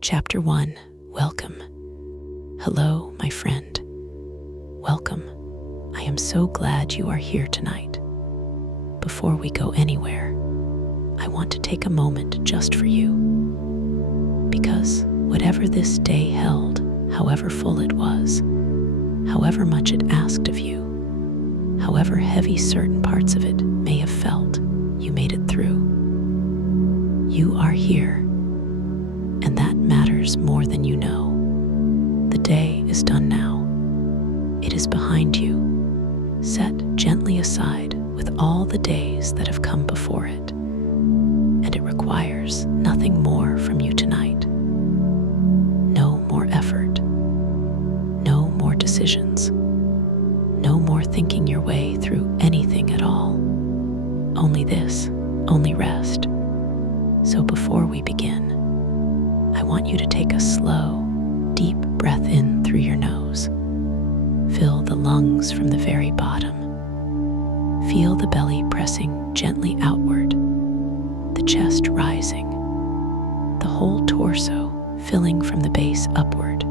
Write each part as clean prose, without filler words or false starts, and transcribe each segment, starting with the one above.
Chapter 1. Welcome. Hello, my friend. Welcome. I am so glad you are here tonight. Before we go anywhere, I want to take a moment just for you. Because whatever this day held, however full it was, however much it asked of you, however heavy certain parts of it may have felt, you made it through. You are here, and that matters more than you know. The day is done now. It is behind you, set gently aside with all the days that have come before it, and it requires nothing more from you tonight. No more effort, no more decisions, no more thinking your way through anything at all. Only this, only rest. So before we begin, I want you to take a slow, deep breath in through your nose. Fill the lungs from the very bottom. Feel the belly pressing gently outward, the chest rising, the whole torso filling from the base upward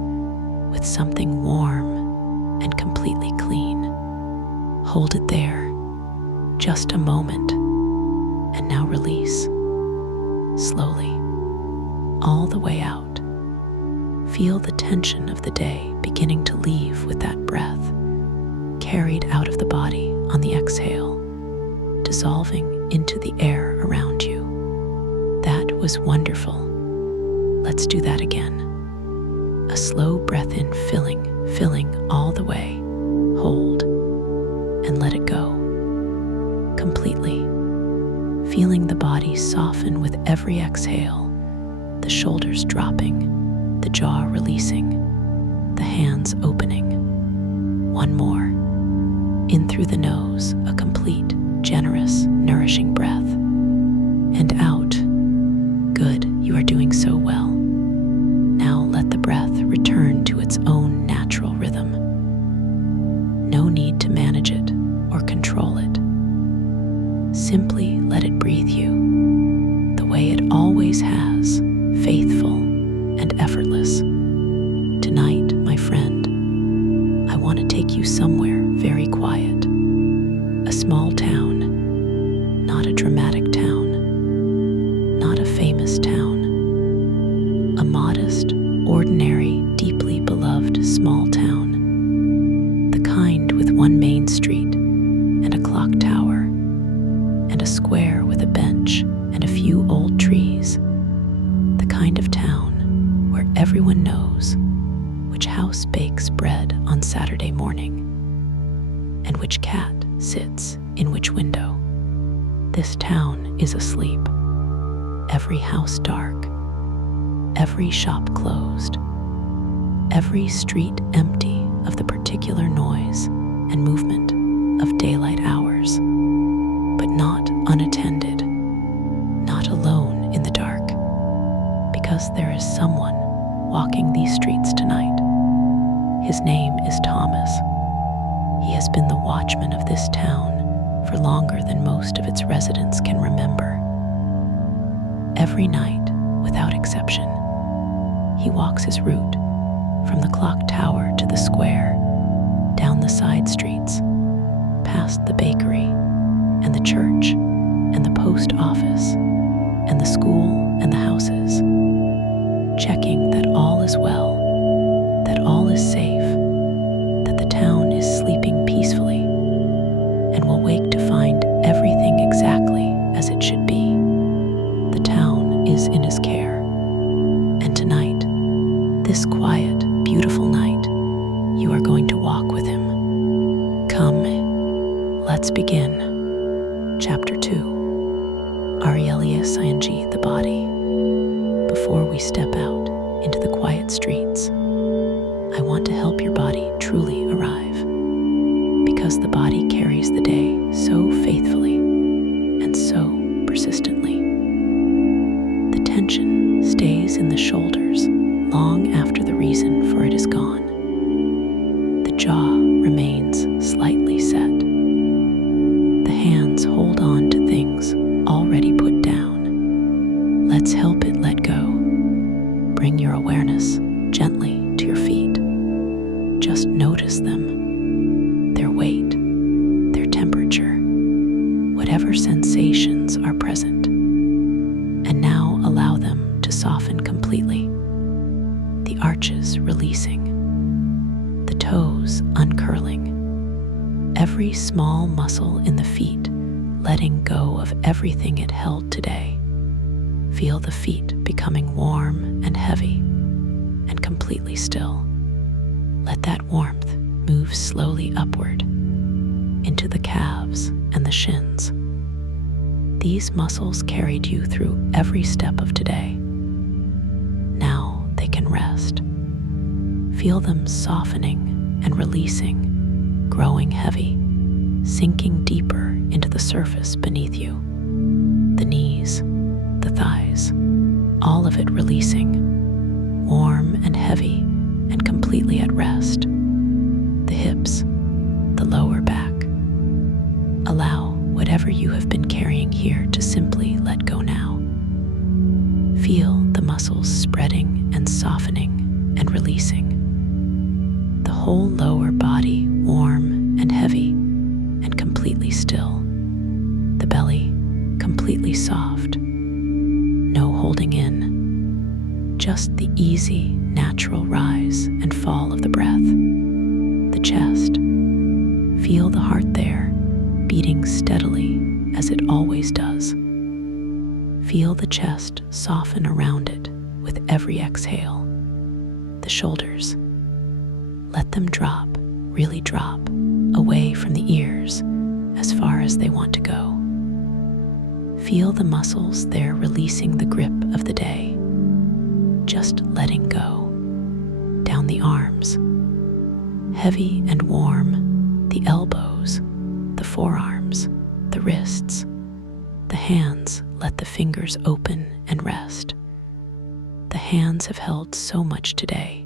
with something warm and completely clean. Hold it there, just a moment, and now release, slowly, all the way out. Feel the tension of the day beginning to leave with that breath, carried out of the body on the exhale, dissolving into the air around you. That was wonderful. Let's do that again. A slow breath in, filling all the way. Hold, and let it go. Completely. Feeling the body soften with every exhale, the shoulders dropping, the jaw releasing, the hands opening. One more. In through the nose, a complete, generous, nourishing breath. And out. Good, you are doing so well. Now let the breath return to its own natural rhythm. No need to manage it or control it. Simply let it breathe you, the way it always has, faithful and effortless. Tonight, my friend, I want to take you somewhere very quiet. A small town, not a dramatic town, not a famous town. A modest, ordinary, deeply beloved small town. The kind with one main street and a clock tower, and a square with a bench and a few old trees. The kind of town where everyone knows which house bakes bread on Saturday morning and which cat sits in which window. This town is asleep, every house dark, every shop closed, every street empty of the particular noise and movement of daylight hours, but not unattended, not alone in the dark, because there is someone walking these streets tonight. His name is Thomas. He has been the watchman of this town for longer than most of its residents can remember. Every night, without exception, he walks his route from the clock tower to the square, down the side streets, past the bakery and the church and the post office and the school and the houses, checking that all is well, that all is safe, that the town is sleeping peacefully, and will wake to find everything exactly as it should be. The town is in his care, and tonight, this quiet, beautiful night, you are going to walk with him. Come, let's begin. Chapter 2. Aurelius ing the body. Before we step out into the quiet streets, I want to help your body truly arrive, because the body carries the day so faithfully and so persistently. The tension stays in the shoulders long after the reason for it is gone. The jaw remains slightly set. The hands hold on to things already put down. Let's help it let go. Bring your your awareness gently to your feet. Just notice them, their weight, their temperature, whatever sensations are present. And now allow them to soften completely. The arches releasing, the toes uncurling, every small muscle in the feet letting go of everything it held today. Feel the feet becoming warm and heavy and completely still. Let that warmth move slowly upward into the calves and the shins. These muscles carried you through every step of today. Now they can rest. Feel them softening and releasing, growing heavy, sinking deeper into the surface beneath you. The knees, the thighs, all of it releasing, warm and heavy and completely at rest. The hips, the lower back. Allow whatever you have been carrying here to simply let go now. Feel the muscles spreading and softening and releasing. The whole lower body warm and heavy and completely still. The belly completely soft. No holding in. Just the easy, natural rise and fall of the breath. The chest. Feel the heart there, beating steadily as it always does. Feel the chest soften around it with every exhale. The shoulders. Let them drop, really drop, away from the ears as far as they want to go. Feel the muscles there releasing the grip of the day, just letting go. Down the arms, heavy and warm, the elbows, the forearms, the wrists, the hands. Let the fingers open and rest. The hands have held so much today.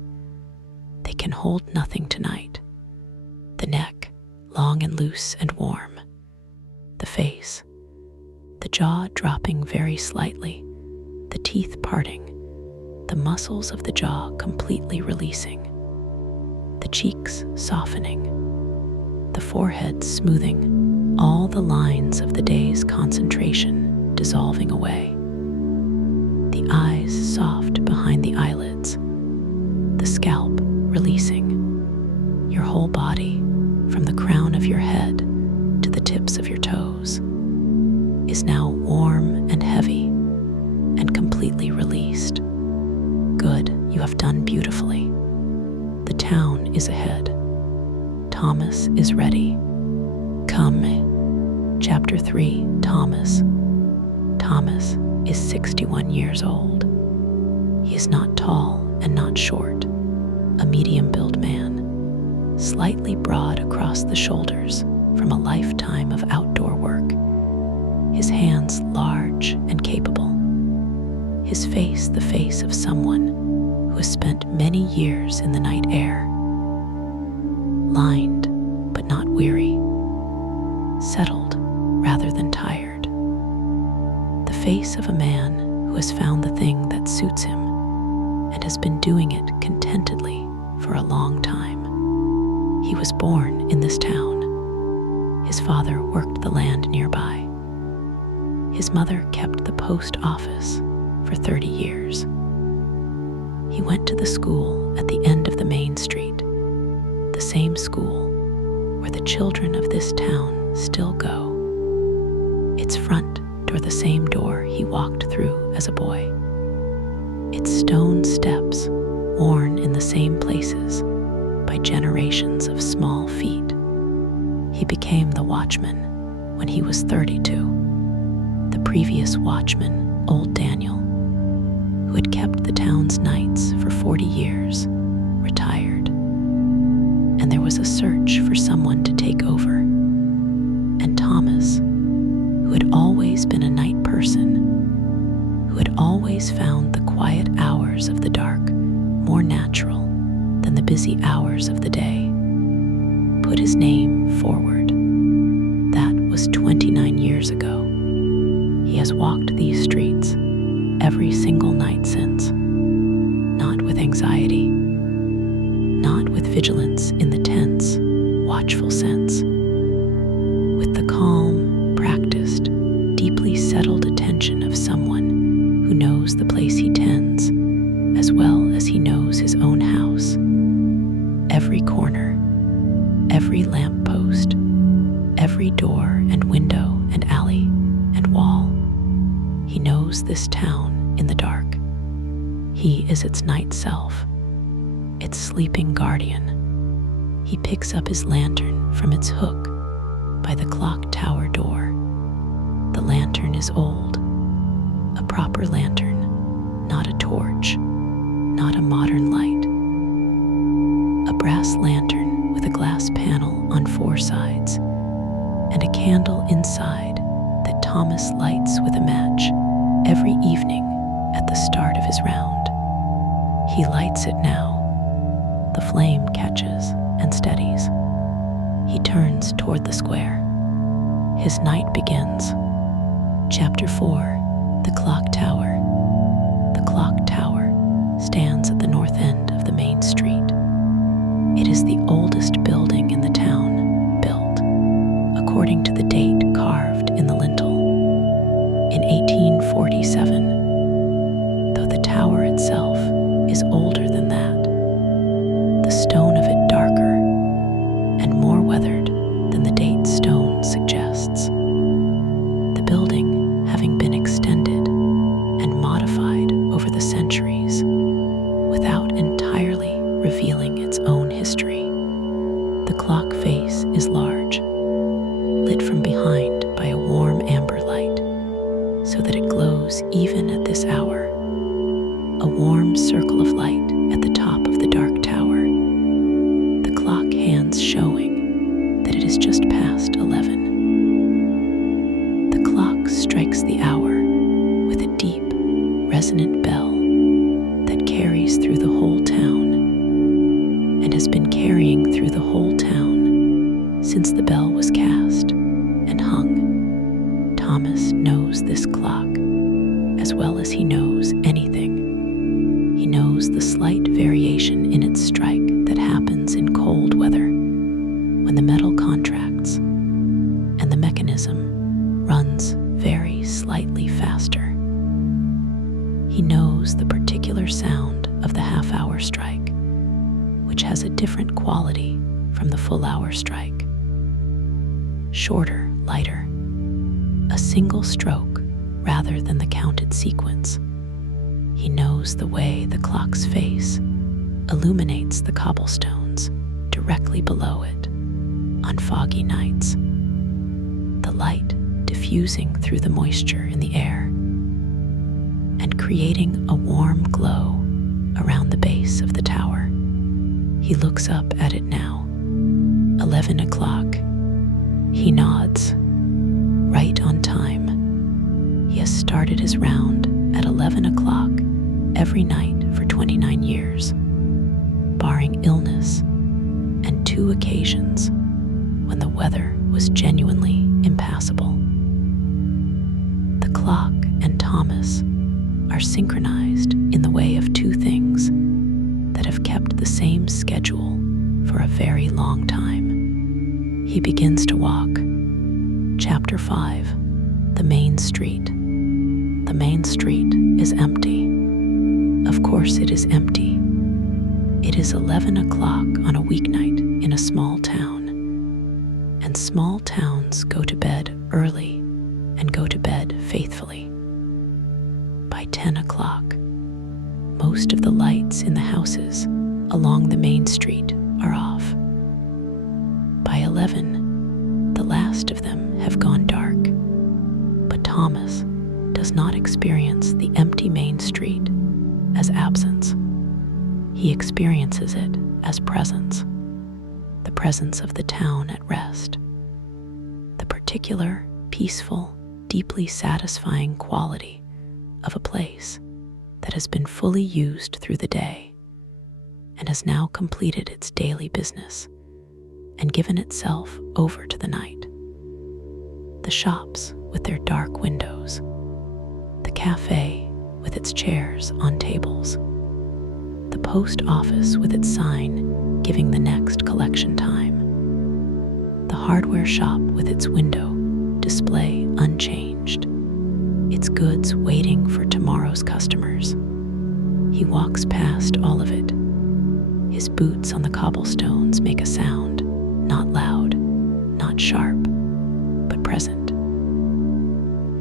They can hold nothing tonight. The neck, long and loose and warm. The face, the jaw dropping very slightly, the teeth parting, the muscles of the jaw completely releasing, the cheeks softening, the forehead smoothing, all the lines of the day's concentration dissolving away, the eyes soft behind the eyelids, the scalp releasing, your whole body from the crown of your head to the tips of your toes is now warm and heavy and completely released. Good, you have done beautifully. The town is ahead. Thomas is ready. Come. Chapter 3, Thomas. Thomas is 61 years old. He is not tall and not short, a medium-built man, slightly broad across the shoulders from a lifetime of outdoor work, his hands large and capable, his face the face of someone who has spent many years in the night air, lined but not weary, settled rather than tired, the face of a man who has found the thing that suits him and has been doing it contentedly for a long time. He was born in this town. His father worked the land nearby. His mother kept the post office for 30 years. He went to the school at the end of the main street, the same school where the children of this town still go. Its front door the same door he walked through as a boy. Its stone steps worn in the same places by generations of small feet. He became the watchman when he was 32. The previous watchman, old Daniel, who had kept the town's nights for 40 years, retired. And there was a search for someone to take over. And Thomas, who had always been a night person, who had always found the quiet hours of the dark more natural than the busy hours of the day, put his name forward. That was 29 years ago. He has walked these streets every single night since, not anxiety, not with vigilance in the tense, watchful sense, with the calm, practiced, deeply settled attention of someone who knows the place he tends as well as he knows his own house. Every corner, every lamppost, every door and window and alley and wall. He knows this town in the dark. He is its night self, its sleeping guardian. He picks up his lantern from its hook by the clock tower door. The lantern is old, a proper lantern, not a torch, not a modern light. A brass lantern with a glass panel on 4 sides and a candle inside that Thomas lights with a match every evening at the start of his round. He lights it now. The flame catches and steadies. He turns toward the square. His night begins. Chapter 4, The Clock Tower. The clock tower stands at the north end of the main street. It is the oldest building in the town, built according to the date carved in the lintel in 1847, though the tower itself is older than that, the stone of it darker and more weathered than the date stone suggests. The building having been extended and modified over the centuries without entirely revealing its own history. The clock face is large, lit from behind by a warm amber light, so that it glows even at this hour. A warm circle of light at the top of the dark tower, the clock hands showing that it is just past 11. The clock strikes the hour with a deep, resonant bell that carries through the whole town, and has been carrying through the whole town since the bell was cast and hung. Thomas knows this clock as well as he knows anything. He knows the slight variation in its strike that happens in cold weather when the metal contracts and the mechanism runs very slightly faster. He knows the particular sound of the half-hour strike, which has a different quality from the full-hour strike. Shorter, lighter, a single stroke rather than the counted sequence. He knows the way the clock's face illuminates the cobblestones directly below it on foggy nights, the light diffusing through the moisture in the air and creating a warm glow around the base of the tower. He looks up at it now, 11 o'clock. He nods, right on time. He has started his round at 11 o'clock every night for 29 years, barring illness and 2 occasions when the weather was genuinely impassable. The clock and Thomas are synchronized in the way of 2 things that have kept the same schedule for a very long time. He begins to walk. Chapter 5, The Main Street. The main street is empty. Of course it is empty. It is 11 o'clock on a weeknight in a small town, and small towns go to bed early and go to bed faithfully. By 10 o'clock, most of the lights in the houses along the main street are off. By 11, the last of them have gone dark, but Thomas does not experience the empty main street as absence. He experiences it as presence, the presence of the town at rest, the particular, peaceful, deeply satisfying quality of a place that has been fully used through the day and has now completed its daily business and given itself over to the night. The shops with their dark windows, the cafe with its chairs on tables, The post office with its sign giving the next collection time. The hardware shop with its window display unchanged, its goods waiting for tomorrow's customers. He walks past all of it. His boots on the cobblestones make a sound, not loud, not sharp, but present.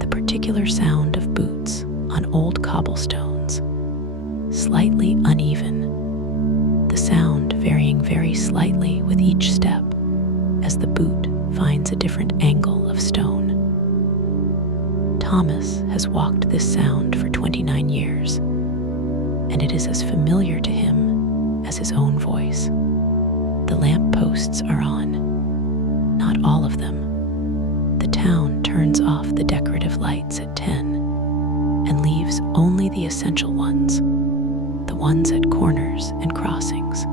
The particular sound of boots on old cobblestones, slightly uneven, the sound varying very slightly with each step as the boot finds a different angle of stone. Thomas has walked this sound for 29 years, and it is as familiar to him as his own voice. The lamp posts are on, not all of them. The town turns off the decorative lights at 10 and leaves only the essential ones, the ones at corners and crossings,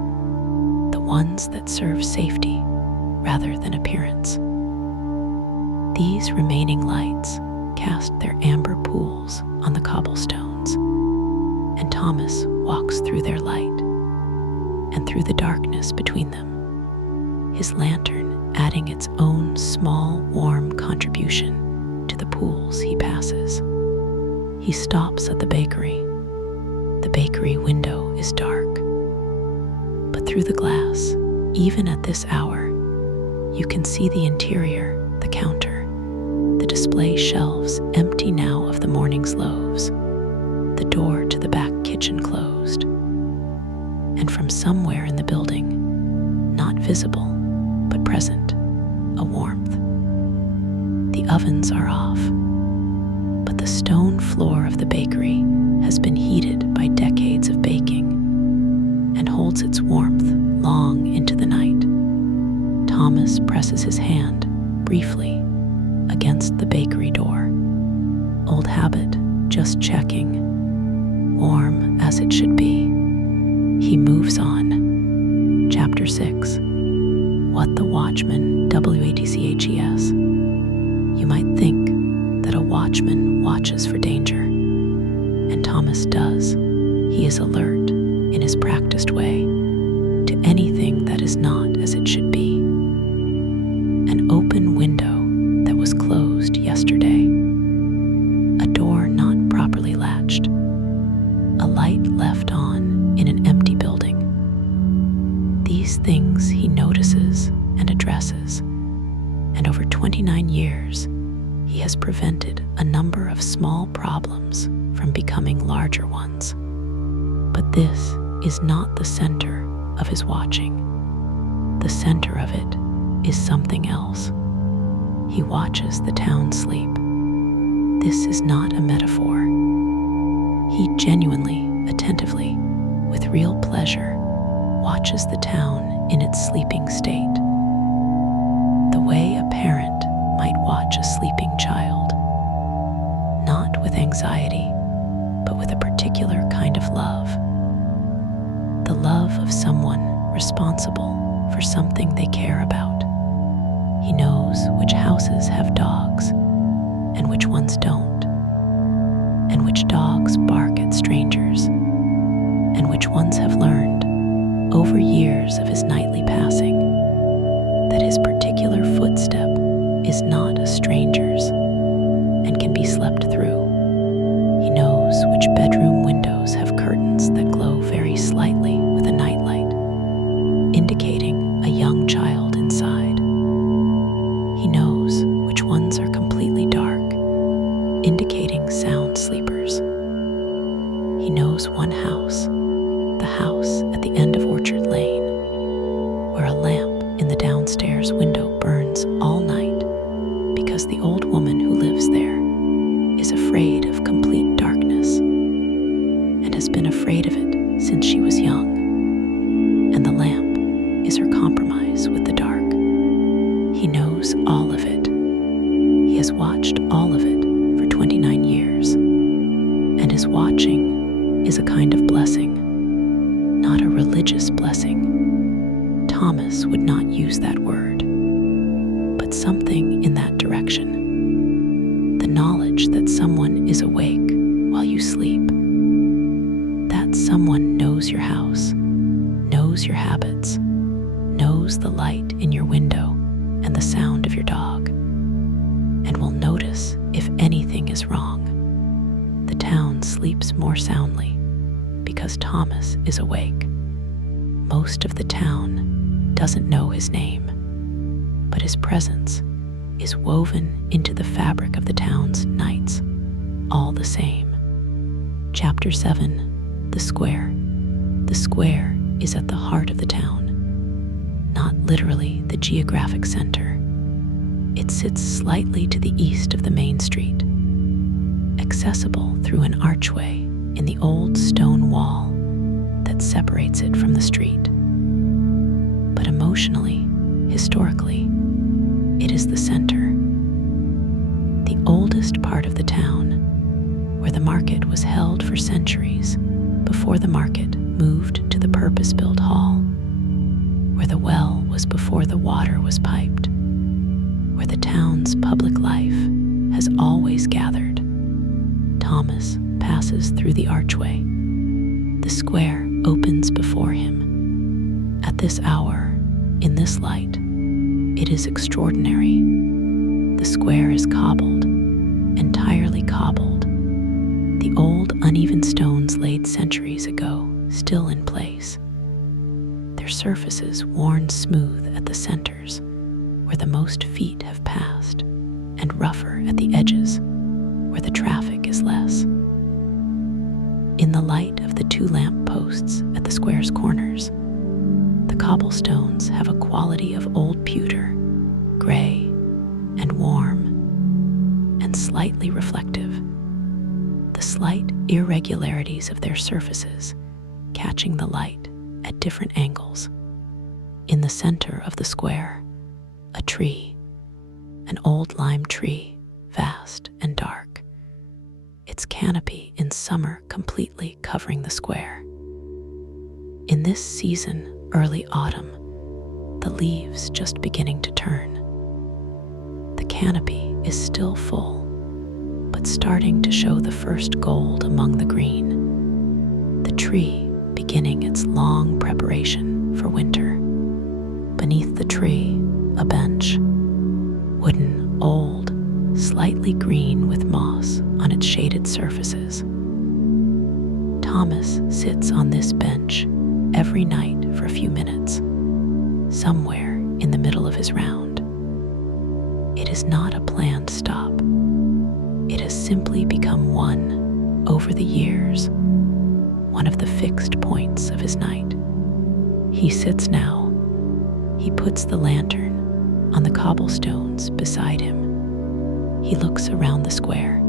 the ones that serve safety rather than appearance. These remaining lights cast their amber pools on the cobblestones, and Thomas walks through their light and through the darkness between them, his lantern adding its own small, warm contribution to the pools he passes. He stops at the bakery. The bakery window is dark, but through the glass, even at this hour, you can see the interior, the counter, the display shelves empty now of the morning's loaves, the door to the back kitchen closed, and from somewhere in the building, not visible but present, a warmth. The ovens are off, but the stone floor of the bakery has been heated by decades of baking and holds its warmth long into the night. Thomas presses his hand briefly against the bakery door. Old habit, just checking. Warm as it should be. He moves on. Chapter 6. What the Watchman, W-A-T-C-H-E-S. You might think that a watchman watches for danger, and Thomas does. He is alert in his practiced way to anything that is not as it should be. An open window that was closed yesterday, a door not properly latched, a light left on in an empty building. These things he notices and addresses, and over 29 years, he has prevented a number of small problems from becoming larger ones. But this is not the center of his watching. The center of it is something else. He watches the town sleep. This is not a metaphor. He genuinely, attentively, with real pleasure, watches the town in its sleeping state, the way a parent might watch a sleeping child, not with anxiety, but with a particular kind of love, the love of someone responsible for something they care about. He knows which houses have dogs and which ones don't, and which dogs bark at strangers, and which ones have learned, over years of his nightly passing, that his particular footstep is not a stranger's and can be slept through. He knows which bedroom windows have curtains that glow very slightly with a nightlight, indicating a young child inside. He knows which ones are completely dark, indicating sound sleepers. He knows one house, the house at the end of Orchard Lane, where a lamp in the downstairs window burns all night because the old woman who lives there is afraid of complete darkness and has been afraid of it since she was young, and the lamp is her compromise with the dark. He knows all of it. He has watched all of it for 29 years, and his watching is a kind of blessing, not a religious blessing. Thomas would not use that word, but something in that direction. The knowledge that someone is awake while you sleep, that someone knows knows your house, knows your habits, knows the light in your window and the sound of your dog, and will notice if anything is wrong. The town sleeps more soundly because Thomas is awake. Most of the town doesn't know his name, but his presence is woven into the fabric of the town's nights, all the same. Chapter 7, The Square. The square is at the heart of the town, not literally the geographic center. It sits slightly to the east of the main street, accessible through an archway in the old stone wall that separates it from the street. But emotionally, historically, it is the center, the oldest part of the town, where the market was held for centuries before the market moved to the purpose-built hall, where the well was before the water was piped, where the town's public life has always gathered. Thomas passes through the archway. The square opens before him. At this hour, in this light, it is extraordinary. The square is cobbled, entirely cobbled. The old uneven stones laid centuries ago, still in place. Their surfaces worn smooth at the centers, where the most feet have passed, and rougher at the edges, where the traffic is less. In the light of the 2 lamp posts at the square's corners, the cobblestones have a quality of old pewter, gray and warm and slightly reflective, the slight irregularities of their surfaces catching the light at different angles. In the center of the square, a tree, an old lime tree, vast and dark, its canopy in summer completely covering the square. In this season, early autumn, the leaves just beginning to turn. The canopy is still full, but starting to show the first gold among the green. The tree beginning its long preparation for winter. Beneath the tree, a bench, wooden, old, slightly green with moss on its shaded surfaces. Thomas sits on this bench every night for a few minutes, somewhere in the middle of his round. It is not a planned stop. It has simply become one, over the years, one of the fixed points of his night. He sits now. He puts the lantern on the cobblestones beside him. He looks around the square.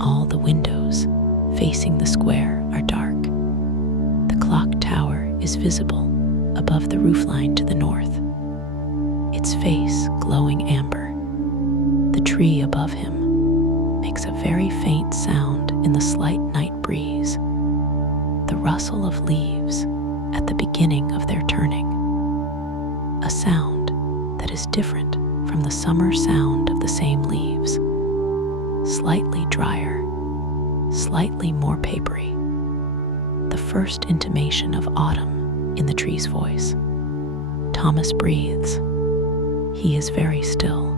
All the windows facing the square are dark. The clock tower is visible above the roofline to the north, its face glowing amber. The tree above him makes a very faint sound in the slight night breeze, the rustle of leaves at the beginning of their turning, a sound that is different from the summer sound of the same leaves, slightly drier, slightly more papery, the first intimation of autumn in the tree's voice. Thomas breathes. He is very still.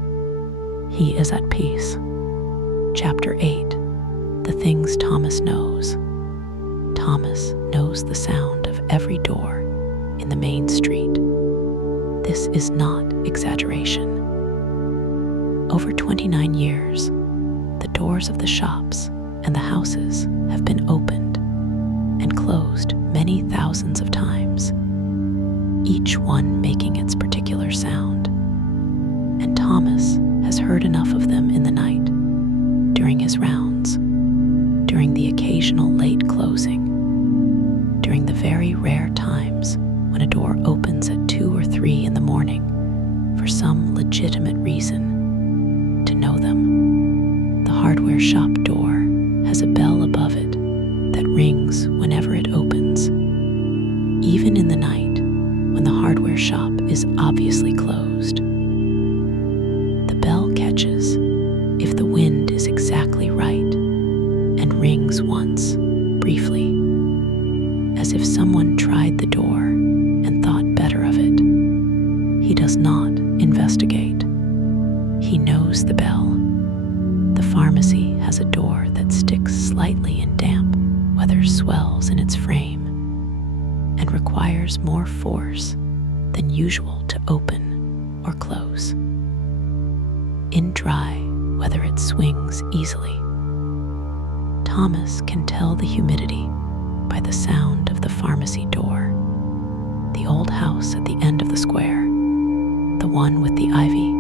He is at peace. Chapter 8. The things Thomas knows. Thomas knows the sound of every door in the main street. This is not exaggeration. Over 29 years, the doors of the shops and the houses have been opened and closed many thousands of times, each one making its particular sound. And Thomas has heard enough of them in the night, during his rounds, during the occasional late closing, during the very rare times when a door opens at 2 or 3 in the morning for some legitimate reason, to know them. The hardware shop door has a bell above it that rings whenever it opens, even in the night when the hardware shop is obviously closed. The bell catches if the wind is exactly right and rings once, briefly, as if requires more force than usual to open or close. In dry weather, it swings easily. Thomas can tell the humidity by the sound of the pharmacy door. The old house at the end of the square, the one with the ivy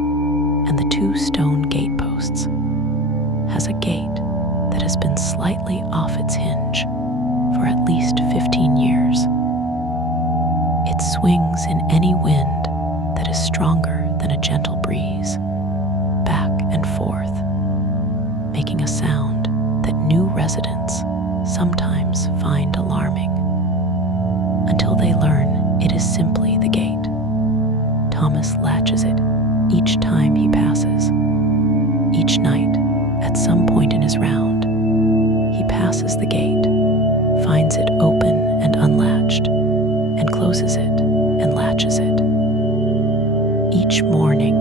and the 2 stone gateposts, has a gate that has been slightly off its hinge for at least 15 years. It swings in any wind that is stronger than a gentle breeze, back and forth, making a sound that new residents sometimes find alarming, until they learn it is simply the gate. Thomas latches it each time he passes. Each night, at some point in his round, he passes the gate, finds it open and unlatched, and closes it and latches it. Each morning,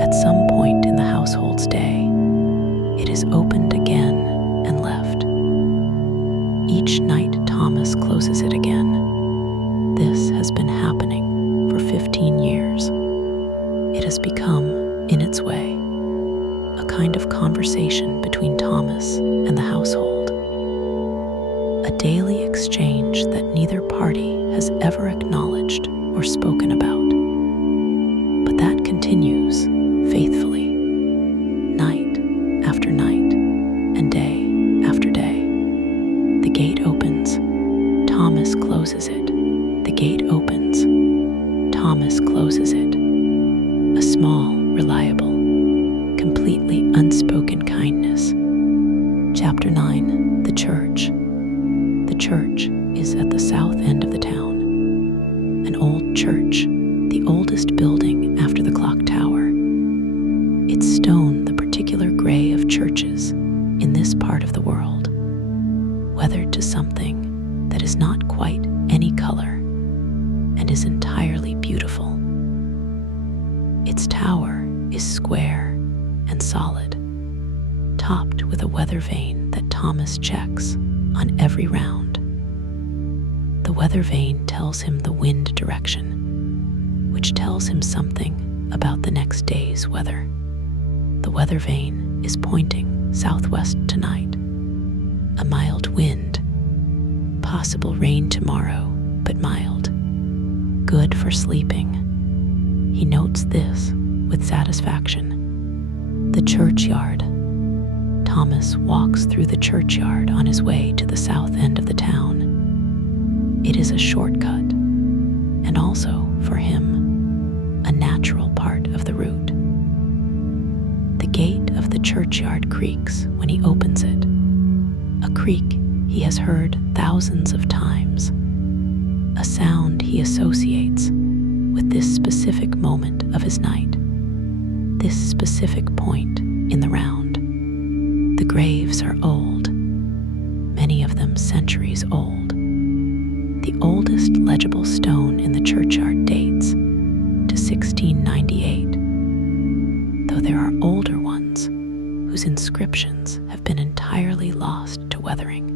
at some point in the household's day, it is opened again and left. Each night, Thomas closes it again. This has been happening for 15 years. It has become, in its way, a kind of conversation between Thomas and the household. A daily exchange that neither party has ever acknowledged or spoken about, but that continues faithfully, night after night and day after day. The gate opens, Thomas closes it. The gate opens, Thomas closes it. A small, reliable, completely unspoken kindness. Chapter 9, The Church. The church is at the south end of the town. An old church, the oldest building after the clock tower. Its stone, the particular gray of churches in this part of the world, weathered to something that is not quite any color and is entirely beautiful. Its tower is square and solid, topped with a weather vane that Thomas checks on every round. The weather vane tells him the wind direction, which tells him something about the next day's weather. The weather vane is pointing southwest tonight. A mild wind, possible rain tomorrow, but mild. Good for sleeping. He notes this with satisfaction. The churchyard. Thomas walks through the churchyard on his way to the south end of the town. It is a shortcut, and also, for him, a natural part of the route. The gate of the churchyard creaks when he opens it, a creak he has heard thousands of times, a sound he associates with this specific moment of his night, this specific point in the round. The graves are old, many of them centuries old. The oldest legible stone in the churchyard dates to 1698, though there are older ones whose inscriptions have been entirely lost to weathering.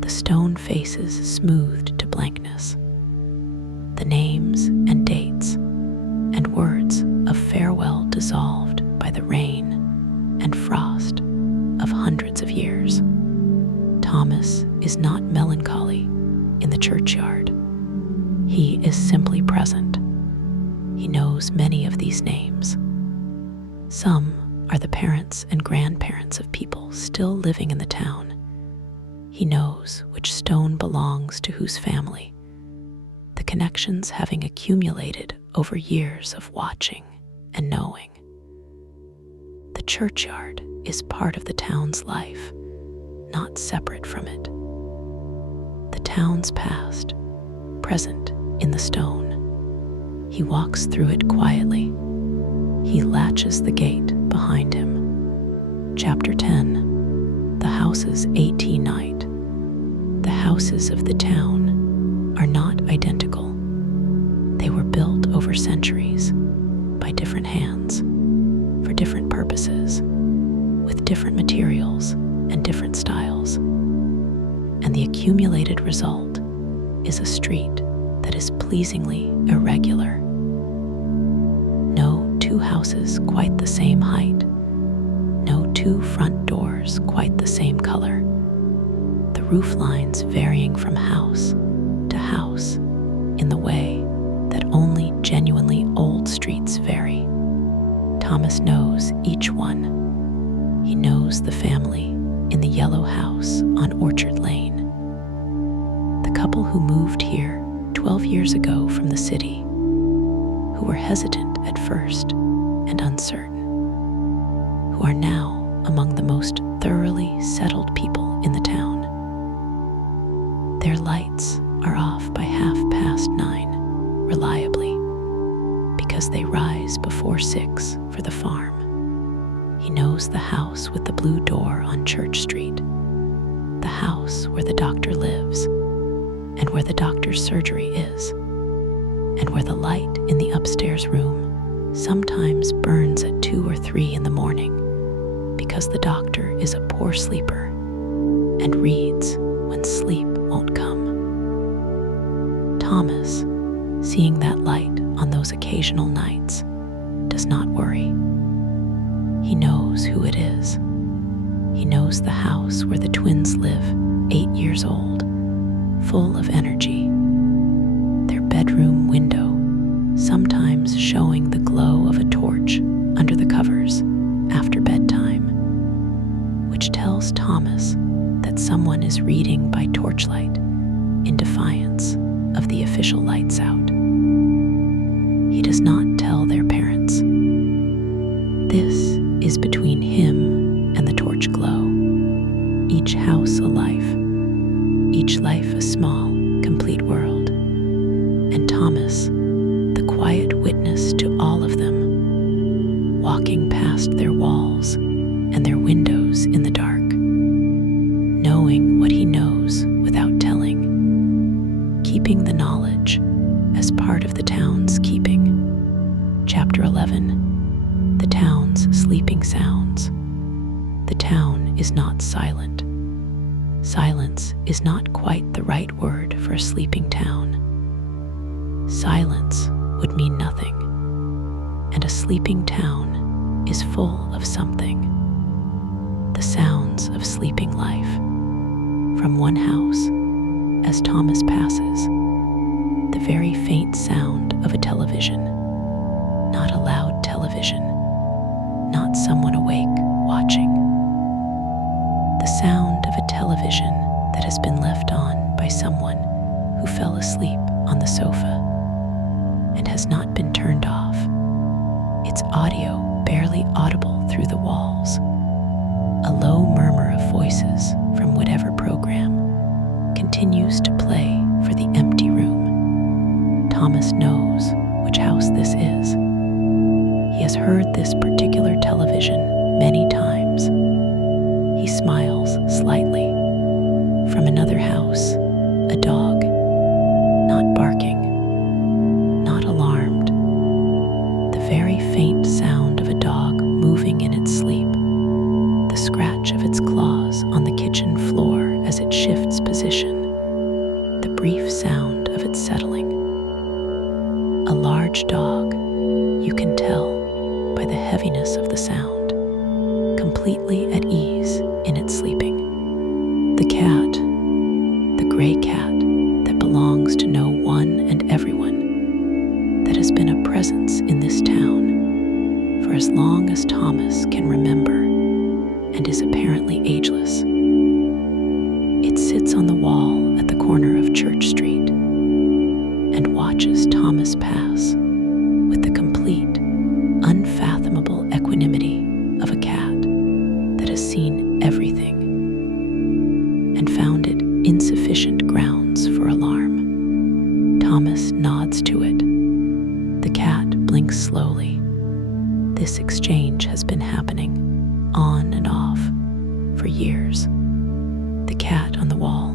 The stone faces smoothed to blankness. The names and dates and words of farewell dissolved by the rain and frost of hundreds of years. Thomas is not melancholy in the churchyard. He is simply present. He knows many of these names. Some are the parents and grandparents of people still living in the town. He knows which stone belongs to whose family, the connections having accumulated over years of watching and knowing. The churchyard is part of the town's life, not separate from it. The town's past, present in the stone. He walks through it quietly. He latches the gate behind him. Chapter 10, The Houses 18 Night. The houses of the town are not identical. They were built over centuries by different hands, for different purposes, with different materials and different styles. And the accumulated result is a street that is pleasingly irregular. No two houses quite the same height. No two front doors quite the same color. The roof lines varying from house to house in the way that only genuinely old streets vary. Thomas knows each one. He knows the family in the yellow house on Orchard Lane. The couple who moved here 12 years ago from the city, who were hesitant at first and uncertain, who are now among the most thoroughly settled people in the town. Their lights are off by 9:30, reliably, because they rise before 6 for the farm. He knows the house with the blue door on Church Street, the house where the doctor lives, and where the doctor's surgery is, and where the light in the upstairs room sometimes burns at 2 or 3 in the morning, because the doctor is a poor sleeper and reads when sleep won't come. Thomas, seeing that light on those occasional nights, does not worry. He knows who it is. He knows the house where the twins live, 8 years old, full of energy. Their bedroom window sometimes showing the glow of a torch under the covers after bedtime, which tells Thomas that someone is reading by torchlight in defiance of the official lights out. He does not tell their parents. This is between him and the torch glow. Each house a life, each life a small, complete world. And Thomas, the quiet witness to all of them, walking past their walls and their windows in the dark, knowing what he knows without telling, keeping the knowledge as part of the town's keeping. Chapter 11. The town's sleeping sounds. The town is not silent. Silence is not quite the right word for a sleeping town. Silence would mean nothing, and a sleeping town is full of something. The sounds of sleeping life. From one house, as Thomas passes, the very faint sound of a television, not a loud television, not someone awake watching. The sound of a television that has been left on by someone who fell asleep on the sofa and has not been turned off, its audio barely audible through the walls. A low murmur of voices from whatever program continues to play for the empty room. Thomas knows which house this is. He has heard this particular television many times. He smiles slightly. From another house, a dog, not barking, not alarmed. The very faint sound of a dog moving in its sleep, the scratch of its claws on the kitchen floor as it shifts position, the brief sound of it settling. A large dog, you can tell by the heaviness of the sound, completely at ease in its sleeping. The cat, the gray cat that belongs to no one and everyone, that has been a presence in this town for as long as Thomas can remember and is apparently ageless. It sits on the wall at the corner of Church Street and watches Thomas pass with the complete, unfathomable equanimity of a cat that has seen everything and found it insufficient grounds for alarm. Thomas nods to it. The cat blinks slowly. This exchange has been happening on and off for years. The cat on the wall,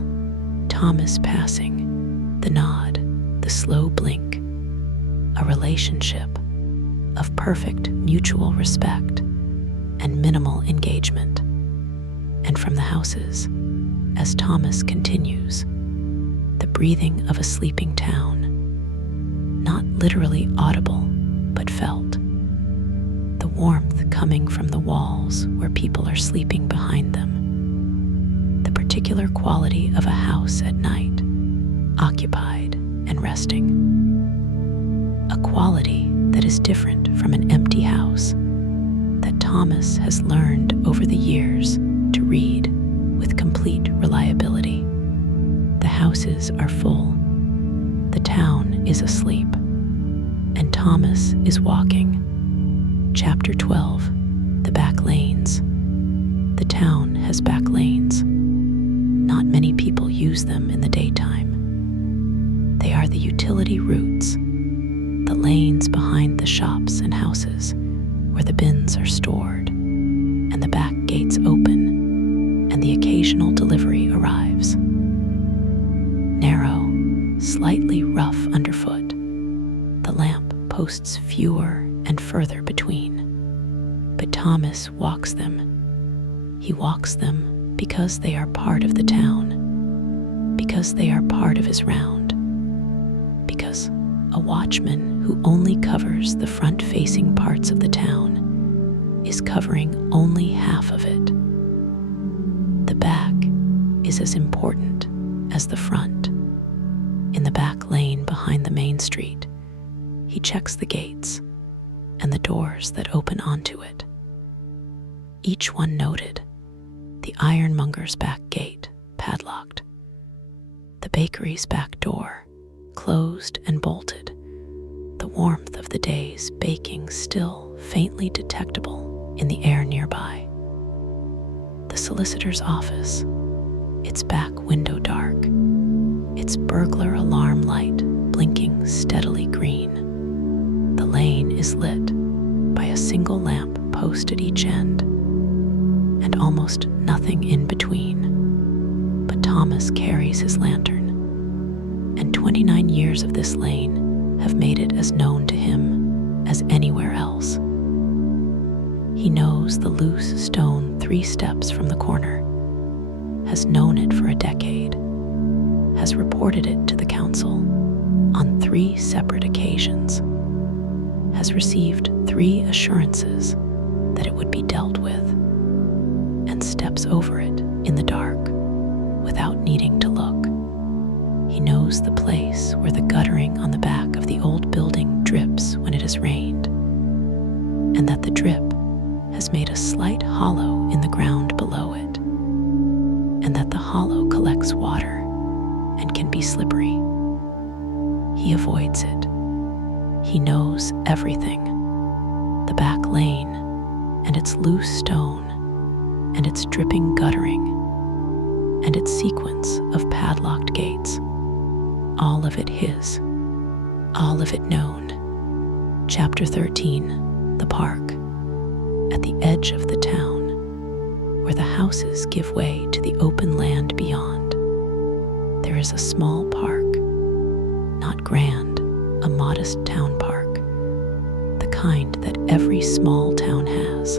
Thomas passing, the nod, the slow blink, a relationship of perfect mutual respect and minimal engagement. And from the houses, as Thomas continues, the breathing of a sleeping town, literally audible but felt. The warmth coming from the walls where people are sleeping behind them. The particular quality of a house at night, occupied and resting. A quality that is different from an empty house that Thomas has learned over the years to read with complete reliability. The houses are full. The town is asleep. And Thomas is walking. Chapter 12, The Back Lanes. The town has back lanes. Not many people use them in the daytime. They are the utility routes, the lanes behind the shops and houses where the bins are stored and the back gates open and the occasional delivery arrives. Narrow, slightly rough underfoot, the lamp posts fewer and further between. But Thomas walks them. He walks them because they are part of the town, because they are part of his round, because a watchman who only covers the front-facing parts of the town is covering only half of it. The back is as important as the front. In the back lane behind the main street, he checks the gates and the doors that open onto it. Each one noted: the ironmonger's back gate, padlocked; the bakery's back door, closed and bolted, the warmth of the day's baking still faintly detectable in the air nearby; the solicitor's office, its back window dark, its burglar alarm light blinking steadily green. The lane is lit by a single lamp post at each end, and almost nothing in between. But Thomas carries his lantern, and 29 years of this lane have made it as known to him as anywhere else. He knows the loose stone 3 steps from the corner, has known it for a decade, has reported it to the council on 3 separate occasions, has received 3 assurances that it would be dealt with, and steps over it in the dark without needing to look. He knows the place where the guttering on the back of the old building drips when it has rained, and that the drip has made a slight hollow in the ground below it, and that the hollow collects water and can be slippery. He avoids it. He knows everything: the back lane and its loose stone and its dripping guttering and its sequence of padlocked gates. All of it his, all of it known. Chapter 13, The Park. At the edge of the town, where the houses give way to the open land beyond, there is a small park, not grand, a modest town park, the kind that every small town has.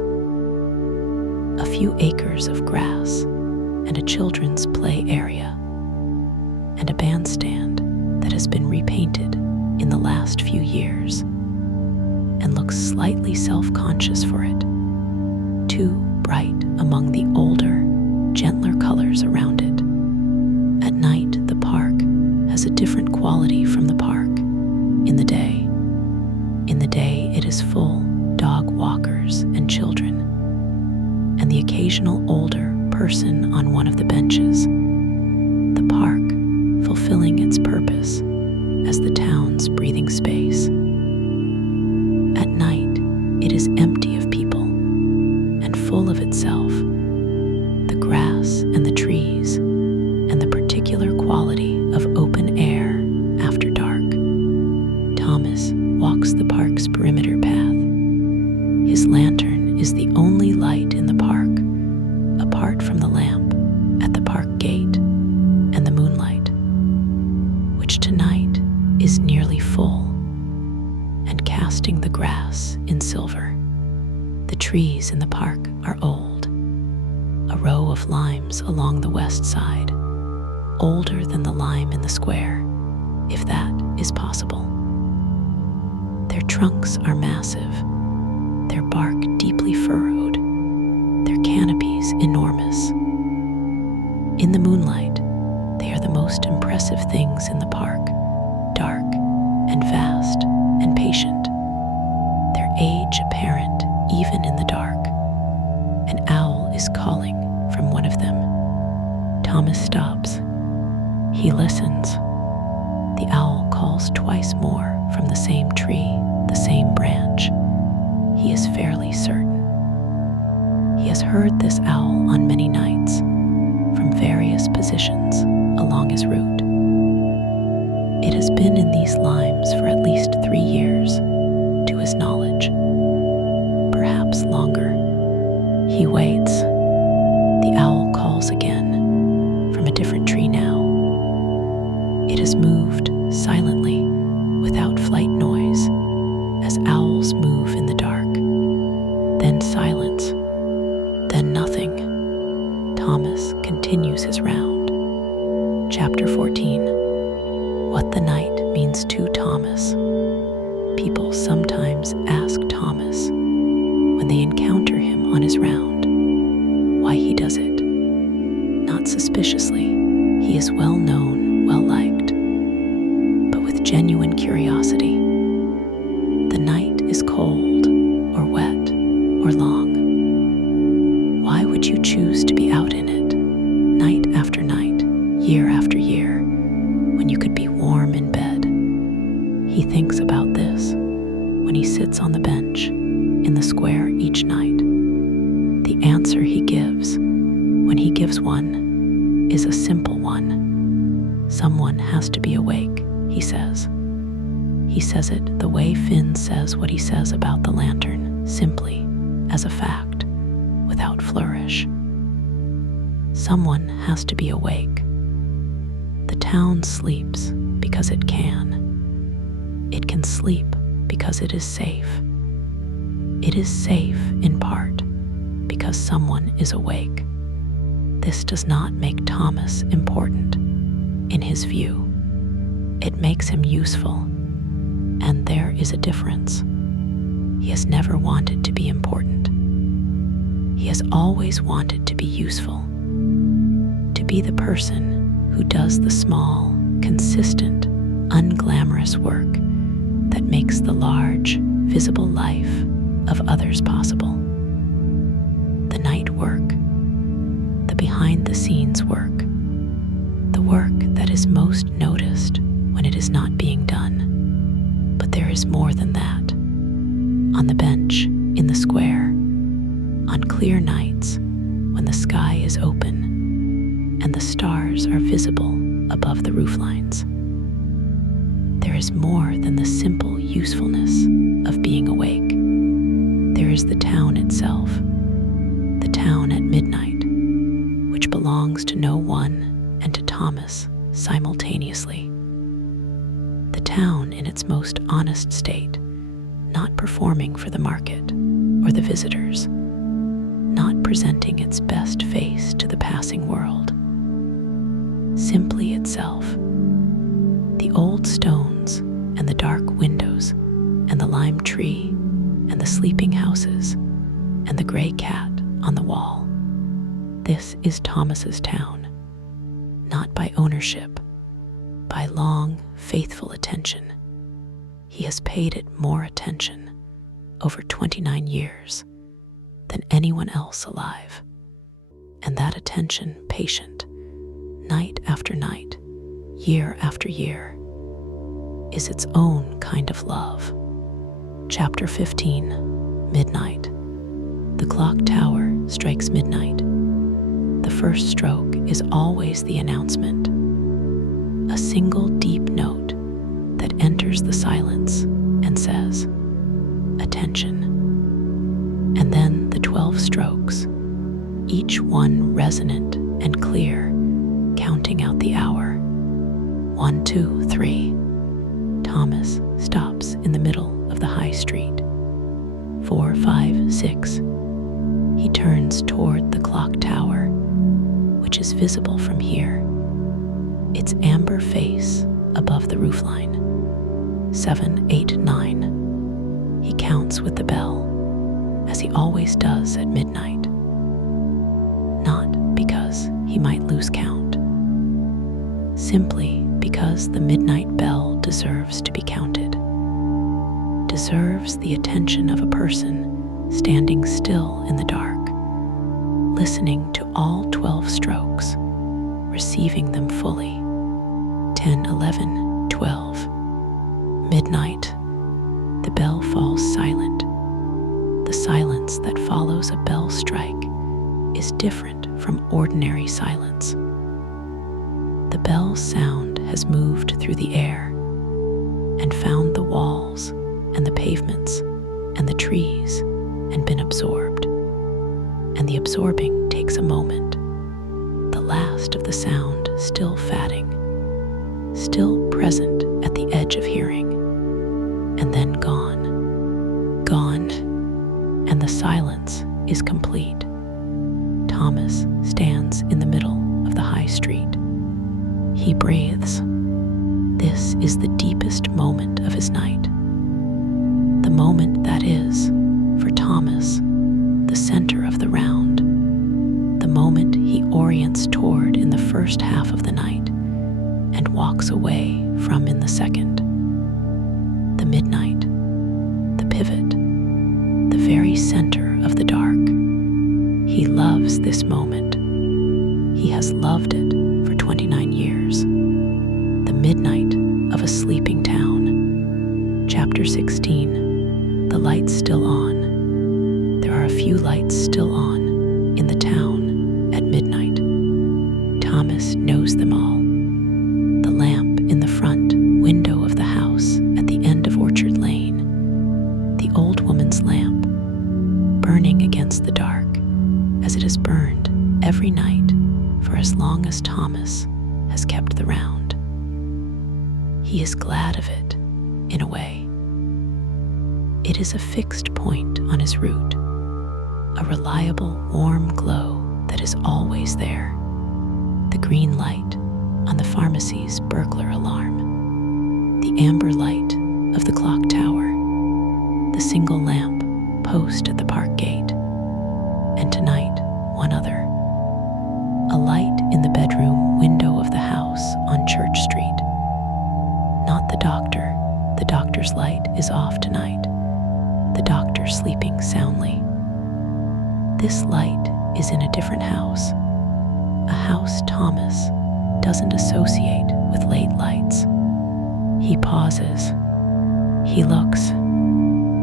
A few acres of grass and a children's play area, and a bandstand that has been repainted in the last few years and looks slightly self-conscious for it, too bright among the older, gentler colors around it. At night, the park has a different quality from the park in the day. In the day, it is full dog walkers and children, and the occasional older person on one of the benches. The park fulfilling its purpose as the town's breathing space. At night, it is empty of people and full of itself, the grass and the trees, and the particular quality of open air after dark. Thomas walks the park's perimeter path. His lantern is the only light in the park, apart from the lamp at the park gate and the moonlight, which tonight is nearly full and casting the grass in silver. The trees in the park are old, a row of limes along the west side, older than the lime in the square, if that is possible. trunks are massive, their bark deeply furrowed, their canopies enormous. In the moonlight, they are the most impressive things in the park, dark and vast and patient, their age apparent even in the dark. An owl is calling from one of them. Thomas stops. He listens. The owl calls twice more from the same tree, the same branch. He is fairly certain. He has heard this owl on many nights, from various positions along his route. It has been in these limes for at least 3 years, to his knowledge. Perhaps longer. He waits. The owl calls again, from a different tree now. It has moved silently, without flight noise, as owls move in the dark. Then silence, then nothing. Thomas continues his round. Chapter 14. What the night means to Thomas. People sometimes ask Thomas, when they encounter him on his round, why he does it. Not suspiciously, he is well known, well liked, but with genuine curiosity. The night is cold, or wet, or long. Why would you choose to be out in it, night after night, year after year, when you could be warm in bed? He thinks about this when he sits on the bench in the square each night. The answer he gives, when he gives one, is a simple one. Someone has to be awake, he says. He says it the way Finn says what he says about the lantern, simply, as a fact, without flourish. Someone has to be awake. The town sleeps because it can. It can sleep because it is safe. It is safe in part because someone is awake. This does not make Thomas important, in his view. It makes him useful, and there is a difference. He has never wanted to be important. He has always wanted to be useful, to be the person who does the small, consistent, unglamorous work that makes the large, visible life of others possible. The night work, the behind-the-scenes work, the work that is most noticed when it is not being done. But there is more than that. On the bench, in the square, on clear nights when the sky is open and the stars are visible above the rooflines, there is more than the simple usefulness of being awake. There is the town itself, the town at midnight, which belongs to no one and to Thomas simultaneously. The town in its most honest state, not performing for the market or the visitors, not presenting its best face to the passing world. Simply itself. The old stones and the dark windows and the lime tree and the sleeping houses and the gray cat on the wall. This is Thomas's town, not by ownership, by long, faithful attention. He has paid it more attention over 29 years than anyone else alive. And that attention, patient, night after night, year after year, is its own kind of love. Chapter 15, Midnight. The clock tower strikes midnight. The first stroke is always the announcement, a single deep note that enters the silence and says, "Attention." And then the 12 strokes, each one resonant and clear, counting out the hour. 1, 2, 3. Thomas stops in the middle of the high street. 4, 5, 6. He turns toward the clock tower, which is visible from here, its amber face above the roofline. 7, 8, 9. He counts with the bell, as he always does at midnight. Not because he might lose count, simply because the midnight bell deserves to be counted, deserves the attention of a person standing still in the dark, listening to all 12 strokes, receiving them fully. 10, 11, 12. Midnight. The bell falls silent. The silence that follows a bell strike is different from ordinary silence. The bell's sound has moved through the air and found the walls and the pavements and the trees and been absorbed. And the absorbing takes a moment, the last of the sound still fatting, still present at the edge of hearing, and then gone, and the silence is complete. Thomas stands in the middle of the high street. He breathes. This is the deepest moment of his night. The moment that is, for Thomas, the center of the round. The moment he orients toward in the first half of the night and walks away from in the second. The midnight, the pivot, the very center of the dark. He loves this moment. He has loved it for 29 years. The midnight of a sleeping town. Chapter 16. The lights still on. There are a few lights still on in the town at midnight. Thomas knows them all. The lamp in the front window of the house at the end of Orchard Lane. The old woman's lamp, burning against the dark, as it has burned every night for as long as Thomas has kept the round. He is glad of it, in a way. It is a fixed point on his route, a reliable, warm glow that is always there. The green light on the pharmacy's burglar alarm, the amber light of the clock tower, the single lamp post at the park gate, and tonight, one other. A light in the bedroom window of the house on Church Street. Not the doctor. The doctor's light is off tonight. The doctor sleeping soundly. This light is in a different house. A house Thomas doesn't associate with late lights. He pauses. He looks.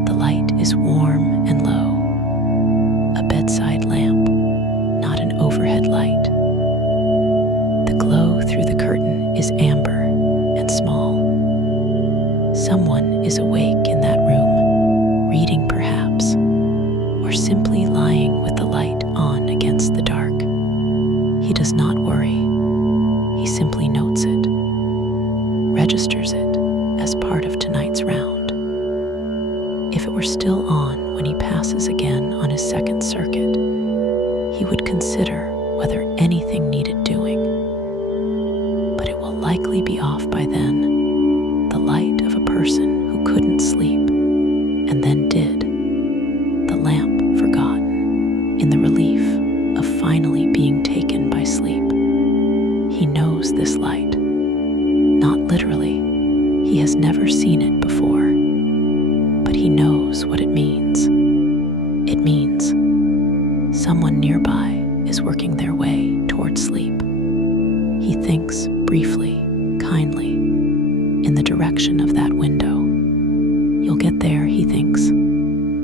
The light is warm and low. A bedside lamp, not an overhead light. The glow through the curtain is amber and small. Someone is awake in that room, reading perhaps, or simply lying with the light on against the dark. He does not worry. He simply notes it, registers it as part of tonight's round. If it were still on when he passes again on his second circuit, he would consider whether anything needed doing. But it will likely be off by then, the light of a person who couldn't sleep, and then did, the lamp forgotten, in the relief of finally being taken by sleep. He knows this light. Not literally. He has never seen it before. But he knows what it means. It means someone nearby is working their way toward sleep. He thinks briefly, kindly, in the direction of that window. You'll get there, he thinks.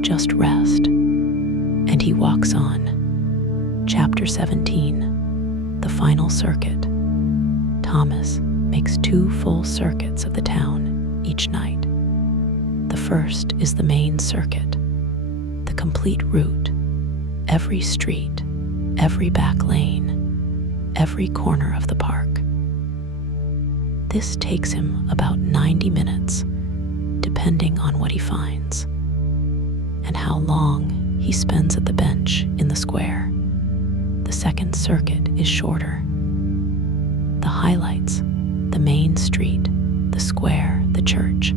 Just rest. And he walks on. Chapter 17. The final circuit. Thomas makes 2 full circuits of the town each night. The first is the main circuit, the complete route, every street, every back lane, every corner of the park. This takes him about 90 minutes, depending on what he finds, and how long he spends at the bench in the square. The second circuit is shorter. The highlights, the main street, the square, the church,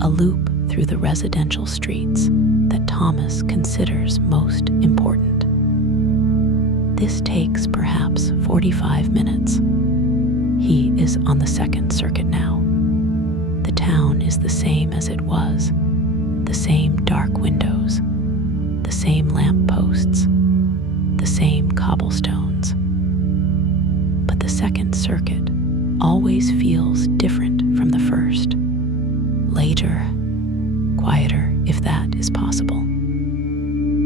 a loop through the residential streets that Thomas considers most important. This takes perhaps 45 minutes. He is on the Second Circuit now. The town is the same as it was, the same dark windows, the same lamp posts, the same cobblestones. But the Second Circuit always feels different from the first. Later, quieter if that is possible.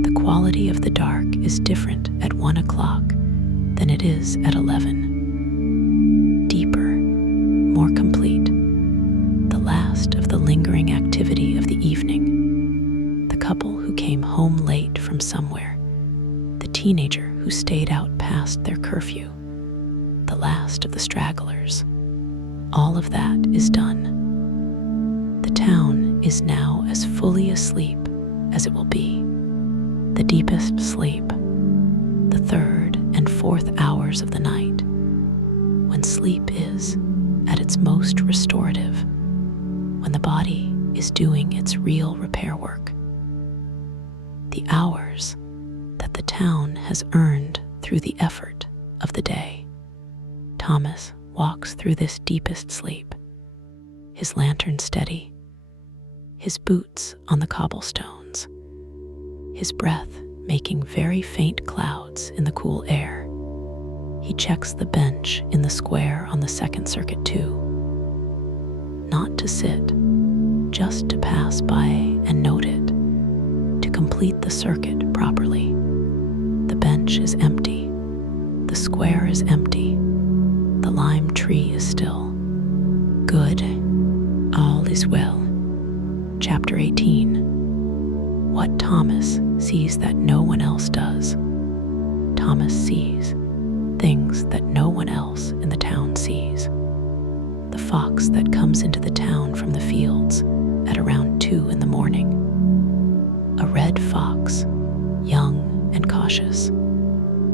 The quality of the dark is different at 1 o'clock than it is at 11. Deeper, more complete, the last of the lingering activity of the evening. The couple who came home late from somewhere, the teenager who stayed out past their curfew, the last of the stragglers. All of that is done. The town is now as fully asleep as it will be. The deepest sleep, the third and fourth hours of the night, when sleep is at its most restorative, when the body is doing its real repair work. The hours that the town has earned through the effort of the day. Thomas walks through this deepest sleep, his lantern steady, his boots on the cobblestones, his breath making very faint clouds in the cool air. He checks the bench in the square on the Second Circuit too. Not to sit, just to pass by and note it, to complete the circuit properly. The bench is empty. The square is empty. The lime tree is still. Good. All is well. Chapter 18. What Thomas sees that no one else does. Thomas sees things that no one else in the town sees. The fox that comes into the town from the fields at around 2 in the morning. A red fox, young and cautious,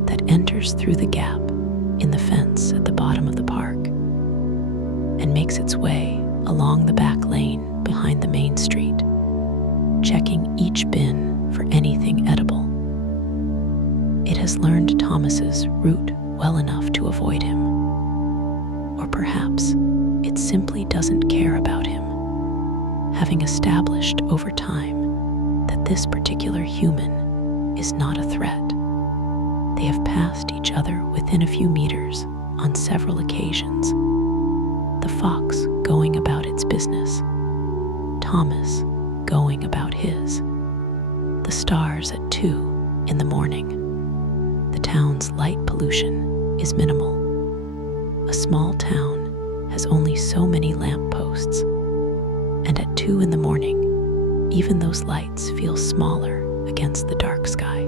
that enters through the gap in the fence at the bottom of the park and makes its way along the back lane behind the main street, checking each bin for anything edible. It has learned Thomas's route well enough to avoid him. Or perhaps it simply doesn't care about him, having established over time that this particular human is not a threat. They have passed each other within a few meters on several occasions. The fox going about its business, Thomas going about his. The stars at 2 in the morning. The town's light pollution is minimal. A small town has only so many lampposts, and at 2 in the morning, even those lights feel smaller against the dark sky.